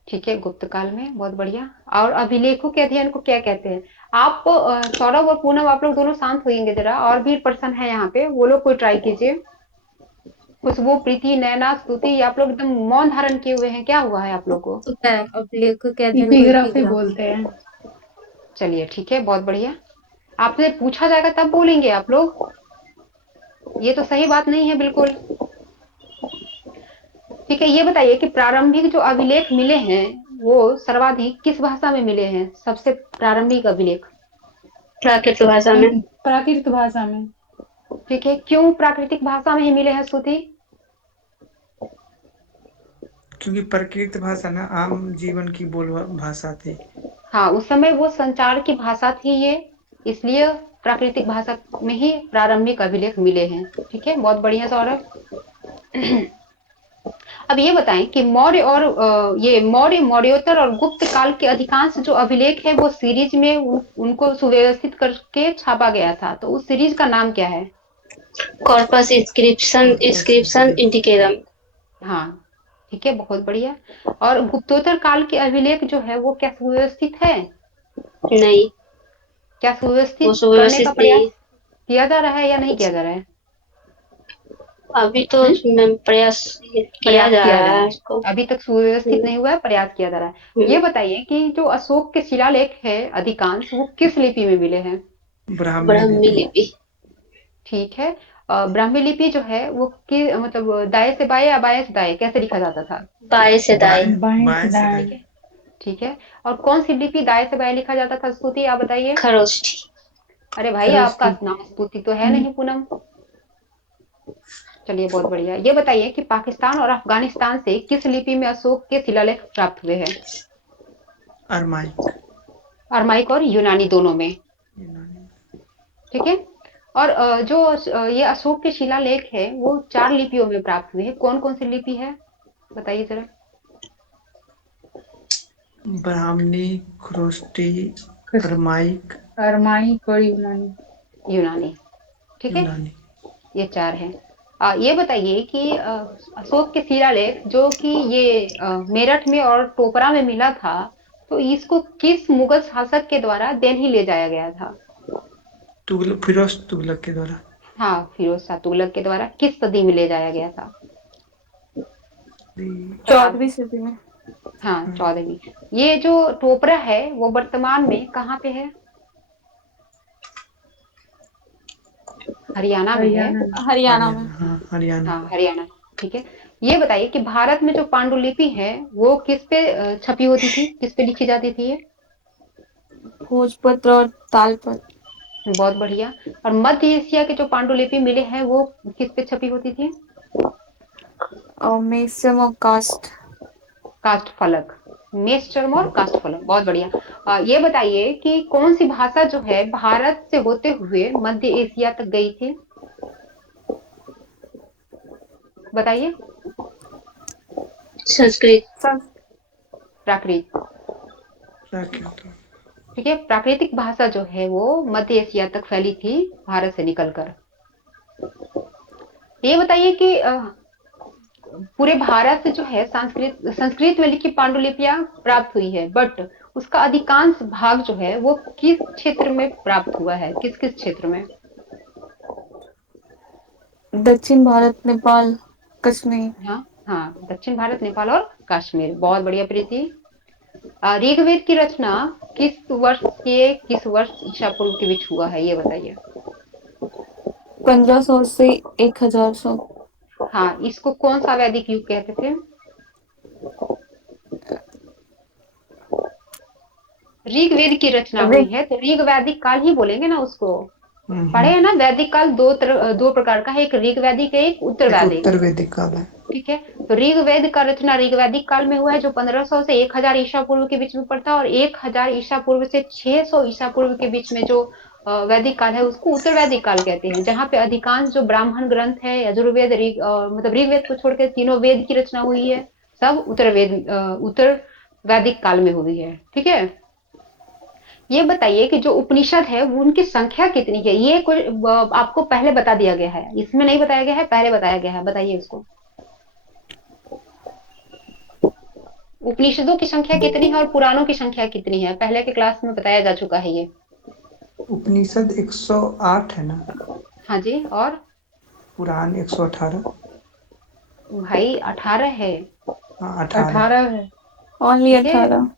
ठीक है, गुप्त काल में, बहुत बढ़िया। और अभिलेखों के अध्ययन को क्या कहते हैं? आप सौरभ और पूनम आप लोग दोनों शांत होइएंगे जरा, और भी पर्सन है यहाँ पे, वो लोग कोई ट्राई कीजिए। खुशबू, प्रीति, नैना, स्तुति, आप लोग एकदम मौन धारण किए हुए हैं, क्या हुआ है आप लोग को? अभिलेख के अध्ययन को एपिग्राफी एपिग्राफ। बोलते हैं। चलिए ठीक है, बहुत बढ़िया। आपसे पूछा जाएगा तब बोलेंगे आप लोग, ये तो सही बात नहीं है बिल्कुल। ठीक है, ये बताइए कि प्रारंभिक जो अभिलेख मिले हैं वो सर्वाधिक किस भाषा में मिले हैं? सबसे प्रारंभिक अभिलेख। प्राकृत भाषा में। प्राकृत भाषा में। ठीक है, क्यों प्राकृतिक भाषा में ही मिले हैं स्तुति? क्योंकि प्राकृत भाषा ना आम जीवन की बोल भाषा थी। हाँ, उस समय वो संचार की भाषा थी ये, इसलिए प्राकृतिक भाषा में ही प्रारंभिक अभिलेख मिले हैं। ठीक है, बहुत बढ़िया सौरभ। अब ये बताएं कि मौर्य और ये मौर्य, मौर्योत्तर और गुप्त काल के अधिकांश जो अभिलेख है वो सीरीज में उनको सुव्यवस्थित करके छापा गया था, तो उस सीरीज का नाम क्या है? Corpus Inscription Corpus Inscription Indicarum. हाँ, ठीक है, बहुत बढ़िया। और गुप्तोत्तर काल के अभिलेख जो है वो क्या सुव्यवस्थित है? नहीं, क्या वो सुव्यवस्थित करने का सुव्यवस्थित प्रयास नहीं। किया जा रहा है या नहीं किया जा रहा है? अभी तो हम्म? उसमें प्रयास किया प्रयास जा किया रहा जा रहा है है, उसको। अभी तक सुव्यवस्थित हम्म, नहीं हुआ है, प्रयास किया जा रहा है। ये हम्म। बताइए कि जो अशोक के शिलालेख है अधिकांश वो किस लिपि में मिले हैं? ब्राह्मी ब्राह्मी लिपि। लिपि। ठीक है। ब्राह्मी लिपि जो है वो मतलब दाएं से बाएं या बाएं से दाएं कैसे लिखा जाता था? बाएं से दाएं। बाएं बाएं से बाएं से दाएं। ठीक दाएं। है। ठीक है। और कौन सी लिपि दाएं से बाएं लिखा जाता था स्तुति, आप बताइए। खरोष्ठी। अरे भाई, आपका खरोष्टी। नाम स्तुति तो है नहीं पूनम। चलिए, बहुत बढ़िया। ये बताइए कि पाकिस्तान और अफगानिस्तान से किस लिपि में अशोक के शिलालेख प्राप्त हुए हैं? अरमाइक। अरमाइक और यूनानी दोनों में। यूनानी। ठीक है। और ये अशोक के शिलालेख है वो 4 लिपियों में प्राप्त हुए हैं। कौन-कौन सी लिपि है? बताइए ज़रा। ब्राह्मणी, खरोष्टी, खस- अरमाइक, अरमाइक और यूनानी। यूनानी। ठीक है। यूनानी। ये 4 हैं। ये बताइए कि अशोक के शिलालेख जो कि ये मेरठ में और टोपरा में मिला था, तो इसको किस मुगल शासक के द्वारा दिल्ली ले जाया गया था? तुगलक, फिरोज तुगलक के द्वारा। हाँ, फिरोज शाह तुगलक के द्वारा किस सदी में ले जाया गया था? बता 14वीं दो। सदी में। हाँ, 14वीं। ये जो टोपरा है वो वर्तमान में कहाँ पे है? हरियाणा में है। हरियाणा में। हरियाणा में। हरियाणा, हाँ हरियाणा। हाँ, हरियाणा। ठीक है। ये बताइए कि भारत में जो पांडुलिपि है वो किस पे छपी होती थी, किस पे लिखी जाती थी ये? भोजपत्र और तालपत्र। बहुत बढ़िया। और मध्य एशिया के जो पांडुलिपि मिले हैं वो किस पे छपी होती थी? और मेसम और कास्ट। काष्ठ फलक। मेषचर्म और काष्ठ फलक। बहुत बढ़िया। ये बताइए कि कौन सी भाषा जो है भारत से होते हुए मध्य एशिया तक गई थी? बताइए। संस्कृत। संस प्राकृत। प्राकृत। ठीक है। प्राकृतिक भाषा जो है वो मध्य एशिया तक फैली थी भारत से निकलकर। ये बताइए कि पूरे भारत से जो है संस्कृत संस्कृत में लिखी पांडुलिपियां प्राप्त हुई है, बट उसका अधिकांश भाग जो है वो किस क्षेत्र में प्राप्त हुआ है, किस किस क्षेत्र में? दक्षिण भारत, नेपाल, कश्मीर। हाँ। हाँ, दक्षिण भारत, नेपाल और कश्मीर। बहुत बढ़िया प्रीति। ऋग्वेद की रचना किस वर्ष ईसा पूर्व के बीच हुआ है, ये बताइए। 1500 से 1100। हाँ, इसको कौन सा वैदिक युग कहते थे? ऋग्वेद की रचना हुई ऋग है तो ऋग वैदिक काल ही बोलेंगे ना उसको। पढ़े हम्म। हैं ना, वैदिक काल दो प्रकार का है, एक ऋग वैदिक है, एक उत्तर एक वैदिक। उत्तर वैदिक काल है। ठीक है। तो ऋग्वेद का रचना ऋग्वैदिक काल में हुआ है जो 1500 से 1000 ईसा पूर्व के बीच में पड़ता है, और 1000 ईसा पूर्व से 600 ईसा पूर्व के बीच में जो वैदिक काल है उसको उत्तर वैदिक काल कहते हैं, जहाँ पे अधिकांश जो ब्राह्मण ग्रंथ है, यजुर्वेद, मतलब ऋग्वेद को छोड़कर तीनों वेद की रचना हुई है, सब उत्तर वैदिक काल में हुई है। ठीक है। ये बताइए कि जो उपनिषद है वो उनकी संख्या कितनी है? ये कोई आपको पहले बता दिया गया है, इसमें नहीं बताया गया है, पहले बताया गया है। बताइए उसको। उपनिषदों की संख्या कितनी है और पुराणों की संख्या कितनी है? पहले के क्लास में बताया जा चुका है ये। उपनिषद 108 है ना। हाँ जी। और पुराण 118। भाई 18 है। हाँ 18। 18 है। ओनली ठीक है। 18।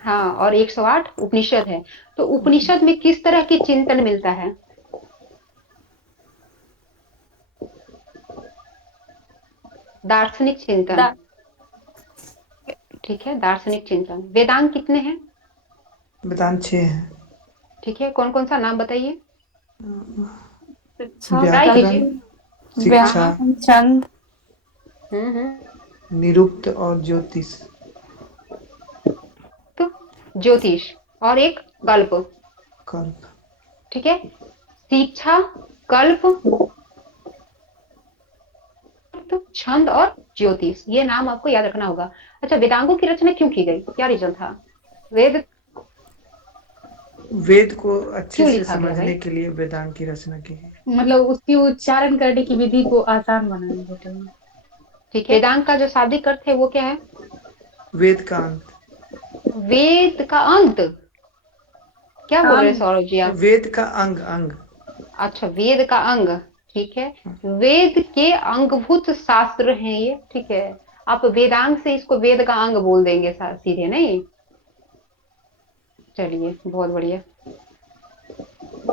हाँ, और 108 उपनिषद है। तो उपनिषद में किस तरह की चिंतन मिलता है? दार्शनिक चिंतन। दा- ठीक है, दार्शनिक चिंतन। वेदांत कितने हैं? वेदांत 6 है। ठीक है। कौन कौन सा नाम बताइए। शिक्षा, ट्राई व्याकरण, कीजिए। हाँ शिक्षा, हाँ। व्याकरण, छंद। हम्म। निरुक्त और ज्योतिष। तो ज्योतिष। और एक कल्प। कल्प। ठीक है। शिक्षा, कल्प, छंद और ज्योतिष, ये नाम आपको याद रखना होगा। अच्छा, वेदांगों की रचना क्यों की गई, क्या रीजन था? वेद वेद को अच्छे क्यों से लिखा गया भाई? समझने के लिए वेदांत की रचना की है। मतलब उसकी उच्चारण करने की विधि को आसान बनाने के लिए। ठीक है। वेदांग का जो शाब्दिक अर्थ है वो क्या है? वेद का अंत। वेद का अंत। क्या बोल रहे हैं अंग। सौरभ जी आप? वेद का अंग अंग। अच्छा, वेद का अंग। ठीक है। वेद के अंगभूत शास्त्र हैं ये। ठीक है। आप वेदांग से इसको वेद का अंग बोल देंगे सीधे नहीं। चलिए, बहुत बढ़िया।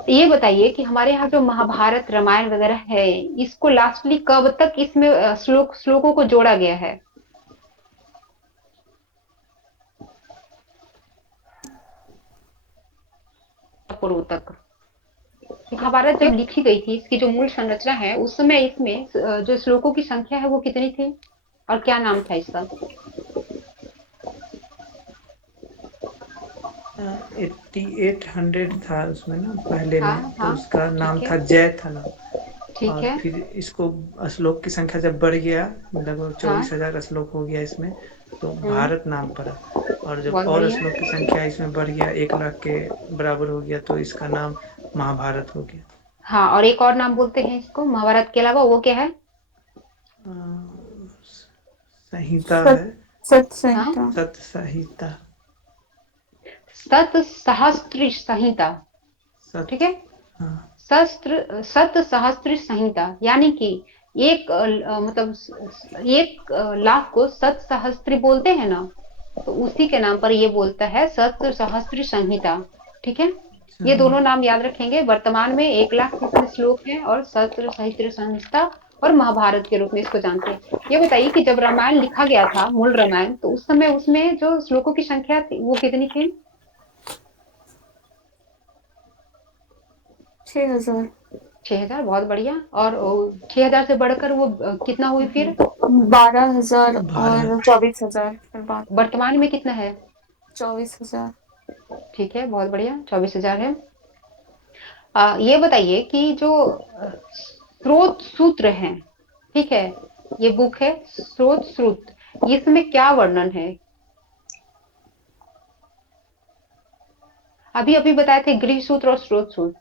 ये बताइए कि हमारे यहाँ जो महाभारत रामायण वगैरह है, इसको लास्टली कब तक इसमें श्लोकों को जोड़ा गया है? पूर्व तक। महाभारत जब लिखी गई थी, इसकी जो मूल संरचना है, उस समय इसमें जो श्लोकों की संख्या है वो कितनी थी और क्या नाम था इसका? 8800 था उसमें ना पहले हाँ में, तो हाँ। उसका नाम ठीक है। था जय था नाम। ठीक और है। फिर इसको श्लोक की संख्या जब बढ़ गया, लगभग हाँ। 24,000 श्लोक हो गया इसमें, तो हम्म। भारत नाम पड़ा। और जब बहुत और बढ़िया। श्लोक की संख्या इसमें बढ़ गया, 1 लाख के बराबर हो गया, तो इसका नाम महाभारत हो गया। हाँ, और एक और नाम बोलते हैं इसको महाभारत के अलावा, वो क्या है? अ, संहिता सत है। सत हाँ, संहिता। सत संहिता। सत सहस्त्र संहिता। ठीक सत। है। हाँ। सत सहस्त्र संहिता यानी कि एक मतलब एक लाख को सत सहस्त्र बोलते हैं ना, तो उसी के नाम पर ये बोलता है सत सहस्त्र संहिता। ठीक है। अच्छा। ये हाँ। दोनों नाम याद रखेंगे। वर्तमान में 1 लाख इसमें श्लोक है और सहस्त्र सहस्त्र संहिता और महाभारत के रूप में इसको जानते हैं। ये बताइए कि जब रामायण लिखा गया था, मूल रामायण, तो उस समय उसमें जो श्लोकों की संख्या थी वो कितनी थी? 6000। 6,000। बहुत बढ़िया। और 6,000 से बढ़कर वो कितना हुई फिर? 12,000 12। और 24,000 फिर बाद में। वर्तमान में कितना है? 24,000। ठीक है, बहुत बढ़िया, 24,000 है। ये बताइए कि जो स्रोत सूत्र हैं, ठीक है, ये बुक है स्रोत सूत्र, इसमें क्या वर्णन है? अभी अभी बताए थे गृह सूत्र और स्रोत सूत्र।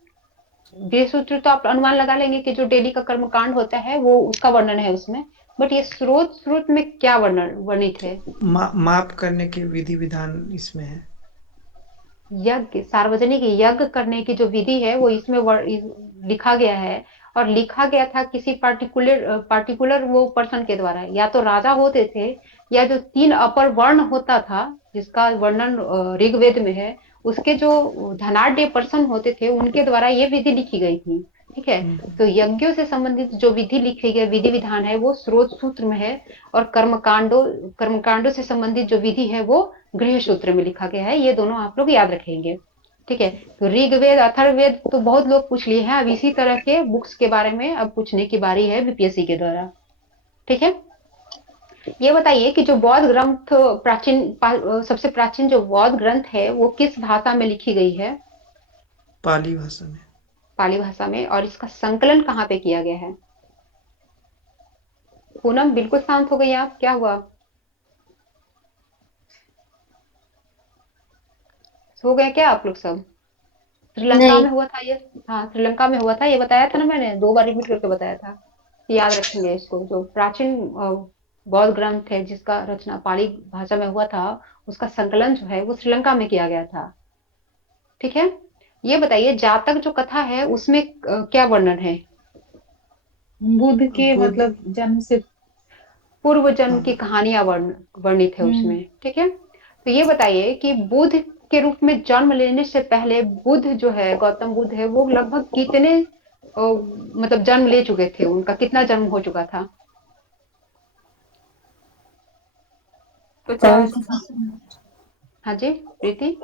गृह सूत्र तो आप अनुमान लगा लेंगे कि जो डेली का कर्म कांड होता है वो उसका वर्णन है उसमें, बट ये स्रोत सूत्र में क्या वर्णन वर्णित है? माप करने के विधि विधान इसमें है। यज्ञ, सार्वजनिक यज्ञ करने की जो विधि है वो इसमें लिखा गया है। और लिखा गया था किसी पार्टिकुलर वो पर्सन के द्वारा, या तो राजा होते थे, या जो 3 अपर वर्ण होता था जिसका वर्णन ऋग्वेद में है, उसके जो धनाढ़ पर्सन होते थे उनके द्वारा ये विधि लिखी गई थी। ठीक है। हम्म। तो यज्ञों से संबंधित जो विधि लिखी गई, विधि विधान है, वो स्रोत सूत्र में है। और कर्मकांडों से संबंधित जो विधि है वो गृह सूत्र में लिखा गया है। ये दोनों आप लोग याद रखेंगे। ठीक है। तो ऋग्वेद अथर्ववेद तो बहुत लोग पूछ लिए हैं। अब इसी तरह के बुक्स के बारे में अब पूछने की बारी है बीपीएससी के द्वारा। ठीक है। ये बताइए कि जो बौद्ध ग्रंथ सबसे प्राचीन जो बौद्ध ग्रंथ है वो किस भाषा में लिखी गई है? पाली भाषा में। पाली भाषा में। और इसका संकलन कहाँ पे किया गया है? पूनम बिल्कुल शांत हो गई आप, क्या हुआ? सो गए क्या आप लोग सब? श्रीलंका नहीं। में हुआ था ये। हाँ, श्रीलंका में हुआ था, ये बताया था ना मैंने, 2 बार रिपीट करके बताया था। याद रखेंगे इसको। जो प्राचीन बौद्ध ग्रंथ है जिसका रचना पाली भाषा में हुआ था, उसका संकलन जो है वो श्रीलंका में किया गया था। ठीक है। ये बताइए जातक जो कथा है उसमें क्या वर्णन है? बुद्ध के बुध। मतलब जन्म से। पूर्व जन्म की हाँ। कहानियां वर्णित है हम्म। उसमें। ठीक है। तो ये बताइए कि बुद्ध के रूप में जन्म लेने से पहले बुद्ध जो है, गौतम बुद्ध है, वो लगभग कितने मतलब जन्म ले चुके थे, उनका कितना जन्म हो चुका था? 50। हाँ जी, प्रीति।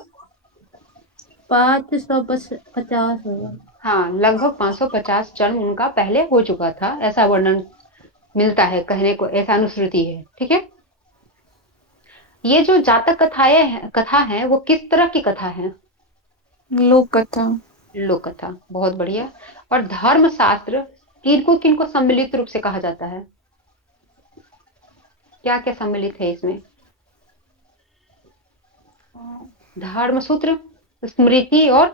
550 होगा। हाँ, लगभग 550 जन्म उनका पहले हो चुका था, ऐसा वर्णन मिलता है, कहने को ऐसा अनुश्रुति है। ठीक है। ये जो जातक कथा है वो किस तरह की कथा है? लोक कथा। लोक कथा। बहुत बढ़िया। और धर्म शास्त्र किनको किनको सम्मिलित रूप से कहा जाता है? क्या क्या सम्मिलित है इसमें? धर्म सूत्र, स्मृति और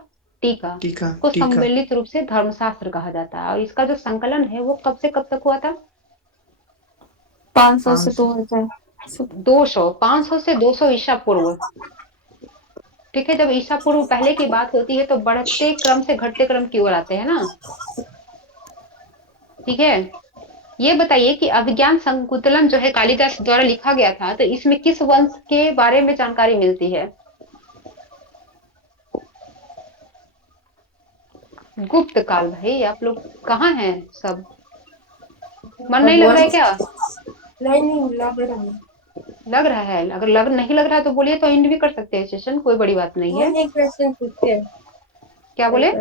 टीका टीका को टीका। सम्मिलित रूप से धर्मशास्त्र कहा जाता है। और इसका जो संकलन है वो कब से कब तक हुआ था? 500 से 500। 2000। 200, 500 से 200 ईसा पूर्व। ठीक है। जब ईसा पूर्व पहले की बात होती है तो बढ़ते क्रम से घटते क्रम की ओर आते हैं ना। ठीक है। ये बताइए कि अभिज्ञान संकुतलम जो है कालिदास द्वारा लिखा गया था, तो इसमें किस वंश के बारे में जानकारी मिलती है? गुप्त काल भाई, आप लोग कहाँ हैं सब? मन नहीं लग भगवान रहा है क्या? नहीं नहीं लग रहा है। लग रहा है, अगर नहीं लग रहा है तो बोलिए, तो एंड भी कर सकते हैं सेशन, कोई बड़ी बात नहीं है। नहीं एक क्वेश्चन पूछते हैं। क्या बोले?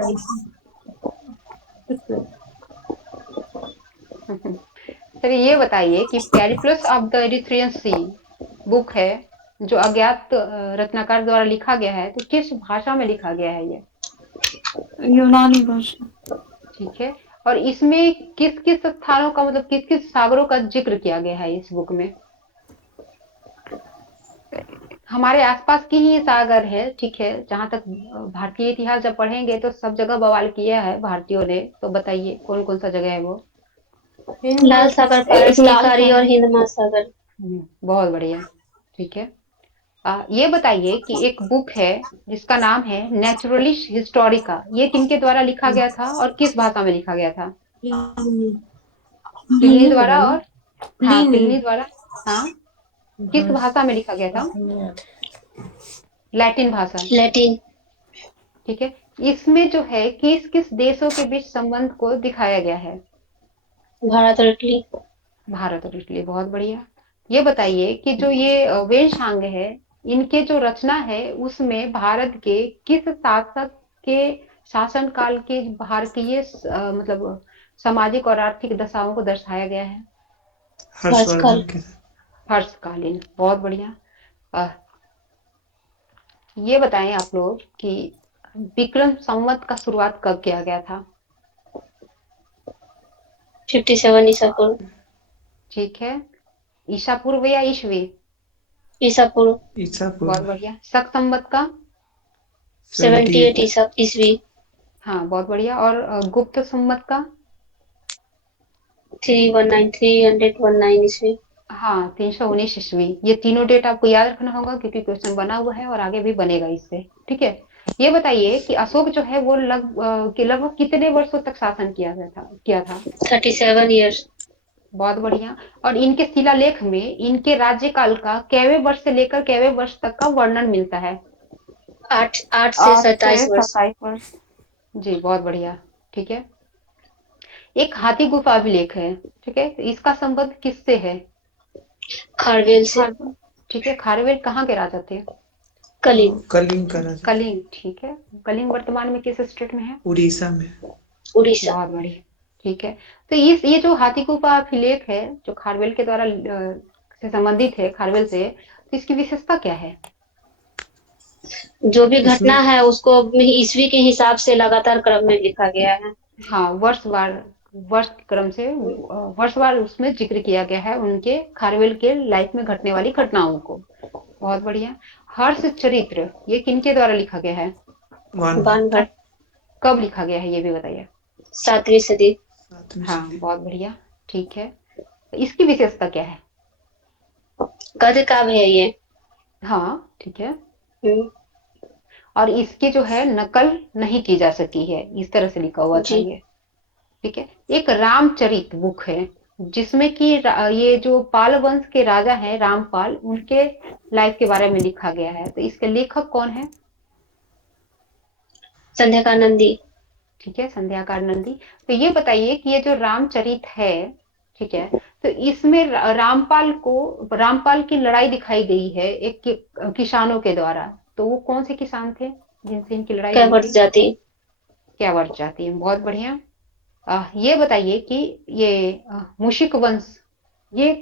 चलिए ये बताइए कि Periplus of the Erythraean sea book है, जो अज्ञात रत्नाकर द्वारा लिखा गया है, तो किस भाषा में लिखा गया है ये? यूनानी भाषा। ठीक है। और इसमें किस किस स्थानों का, मतलब किस किस सागरों का जिक्र किया गया है इस बुक में? हमारे आसपास की ही सागर है, ठीक है। जहां तक भारतीय इतिहास जब पढ़ेंगे तो सब जगह बवाल किया है भारतीयों ने, तो बताइए कौन कौन सा जगह है वो? हिंद लाल सागर, महासागर। फारस की खाड़ी और हिंद महासागर। बहुत बढ़िया, ठीक है। ये बताइए कि एक बुक है जिसका नाम है नेचुरलिस्ट हिस्टोरिका, ये किनके द्वारा लिखा गया था और किस भाषा में लिखा गया था? प्लिनी प्लिनी प्लिनी होगा द्वारा, ना। और हाँ प्लिनी। प्लिनी द्वारा। हाँ, किस भाषा में लिखा गया था? नहीं याद। लैटिन भाषा, लैटिन। ठीक है। इसमें जो है किस किस देशों के बीच संबंध को दिखाया गया है? भारत और इटली। भारत और इटली, बहुत बढ़िया। ये बताइए कि जो ये वेनशांग है, इनके जो रचना है उसमें भारत के किस शासक के शासन काल के भारतीय मतलब सामाजिक और आर्थिक दशाओं को दर्शाया गया है? हर्षकाल। हर्षवर्धन के। हर्षकालीन, बहुत बढ़िया। अ, ये बताएं आप लोग कि विक्रम संवत का शुरुआत कब किया गया था? 57 ईसा पूर्व। ठीक है। ईसा पूर्व या ईसवी? ईसा पूर्व। ईसा बहुत पूर्व बढ़िया। शक संवत का? 78 78। ईसा ईसवी। हाँ, बहुत बढ़िया। और गुप्त संवत का? 319 ईस्वी। हाँ, 319 ईस्वी। ये तीनों डेट आपको याद रखना होगा क्योंकि क्वेश्चन बना हुआ है और आगे भी बनेगा इससे, ठीक है। ये बताइए कि अशोक जो है वो लगभग कितने वर्षों तक शासन किया था? 37 ईयर्स। बहुत बढ़िया। और इनके शिलालेख में इनके राज्यकाल का कैवे वर्ष से लेकर कैवे वर्ष तक का वर्णन मिलता है? 8 से 8 27 से वर्ष। 27 वर्ष। जी, बहुत बढ़िया, ठीक है। एक हाथी गुफा अभिलेख है, ठीक है, तो इसका संबंध किससे है? खारवेल से। खारवेल, ठीक है। खारवेल कहाँ के राजा थे? कलिंग। कलिंग का राजा। कलिंग, ठीक है। कलिंग वर्तमान में किस स्टेट में है? उड़ीसा में। उड़ीसा। बहुत बढ़िया, ठीक है। तो ये जो हाथी गुफा अभिलेख है, जो खारवेल के द्वारा से संबंधित है, खारवेल से, तो इसकी विशेषता क्या है? जो भी घटना इसमें है उसको ईस्वी के हिसाब से लगातार क्रम में लिखा गया है। हाँ, वर्ष क्रम से वर्षवार उसमें जिक्र किया गया है उनके खारवेल के लाइफ में घटने वाली घटनाओं को। बहुत बढ़िया। हर्ष चरित्र ये किनके द्वारा लिखा गया है? वन बानगढ़। कब लिखा गया है ये भी बताइए? 7वीं सदी। 7वीं हाँ, सदी। बहुत बढ़िया, ठीक है। तो इसकी विशेषता क्या है? गद्य काव्य है ये। हाँ, ठीक है। हम्म, और इसकी जो है नकल नहीं की जा सकी है, इस तरह से लिखा हुआ था जी। ये, ठीक है। एक रामचरित बुक है जिसमें कि ये जो पाल वंश के राजा हैं रामपाल, उनके लाइफ के बारे में लिखा गया है, तो इसके लेखक कौन है? संध्या नंदी। ठीक है, संध्याकार नंदी। तो ये बताइए कि ये जो रामचरित है, ठीक है, तो इसमें रामपाल की लड़ाई दिखाई गई है एक किसानों के द्वारा, तो वो कौन से किसान थे जिनसे इनकी लड़ाई हुई कैवर्त थी? जाति। क्या वर्ष जाती है, बहुत बढ़िया। ये बताइए कि ये मुशिक वंश ये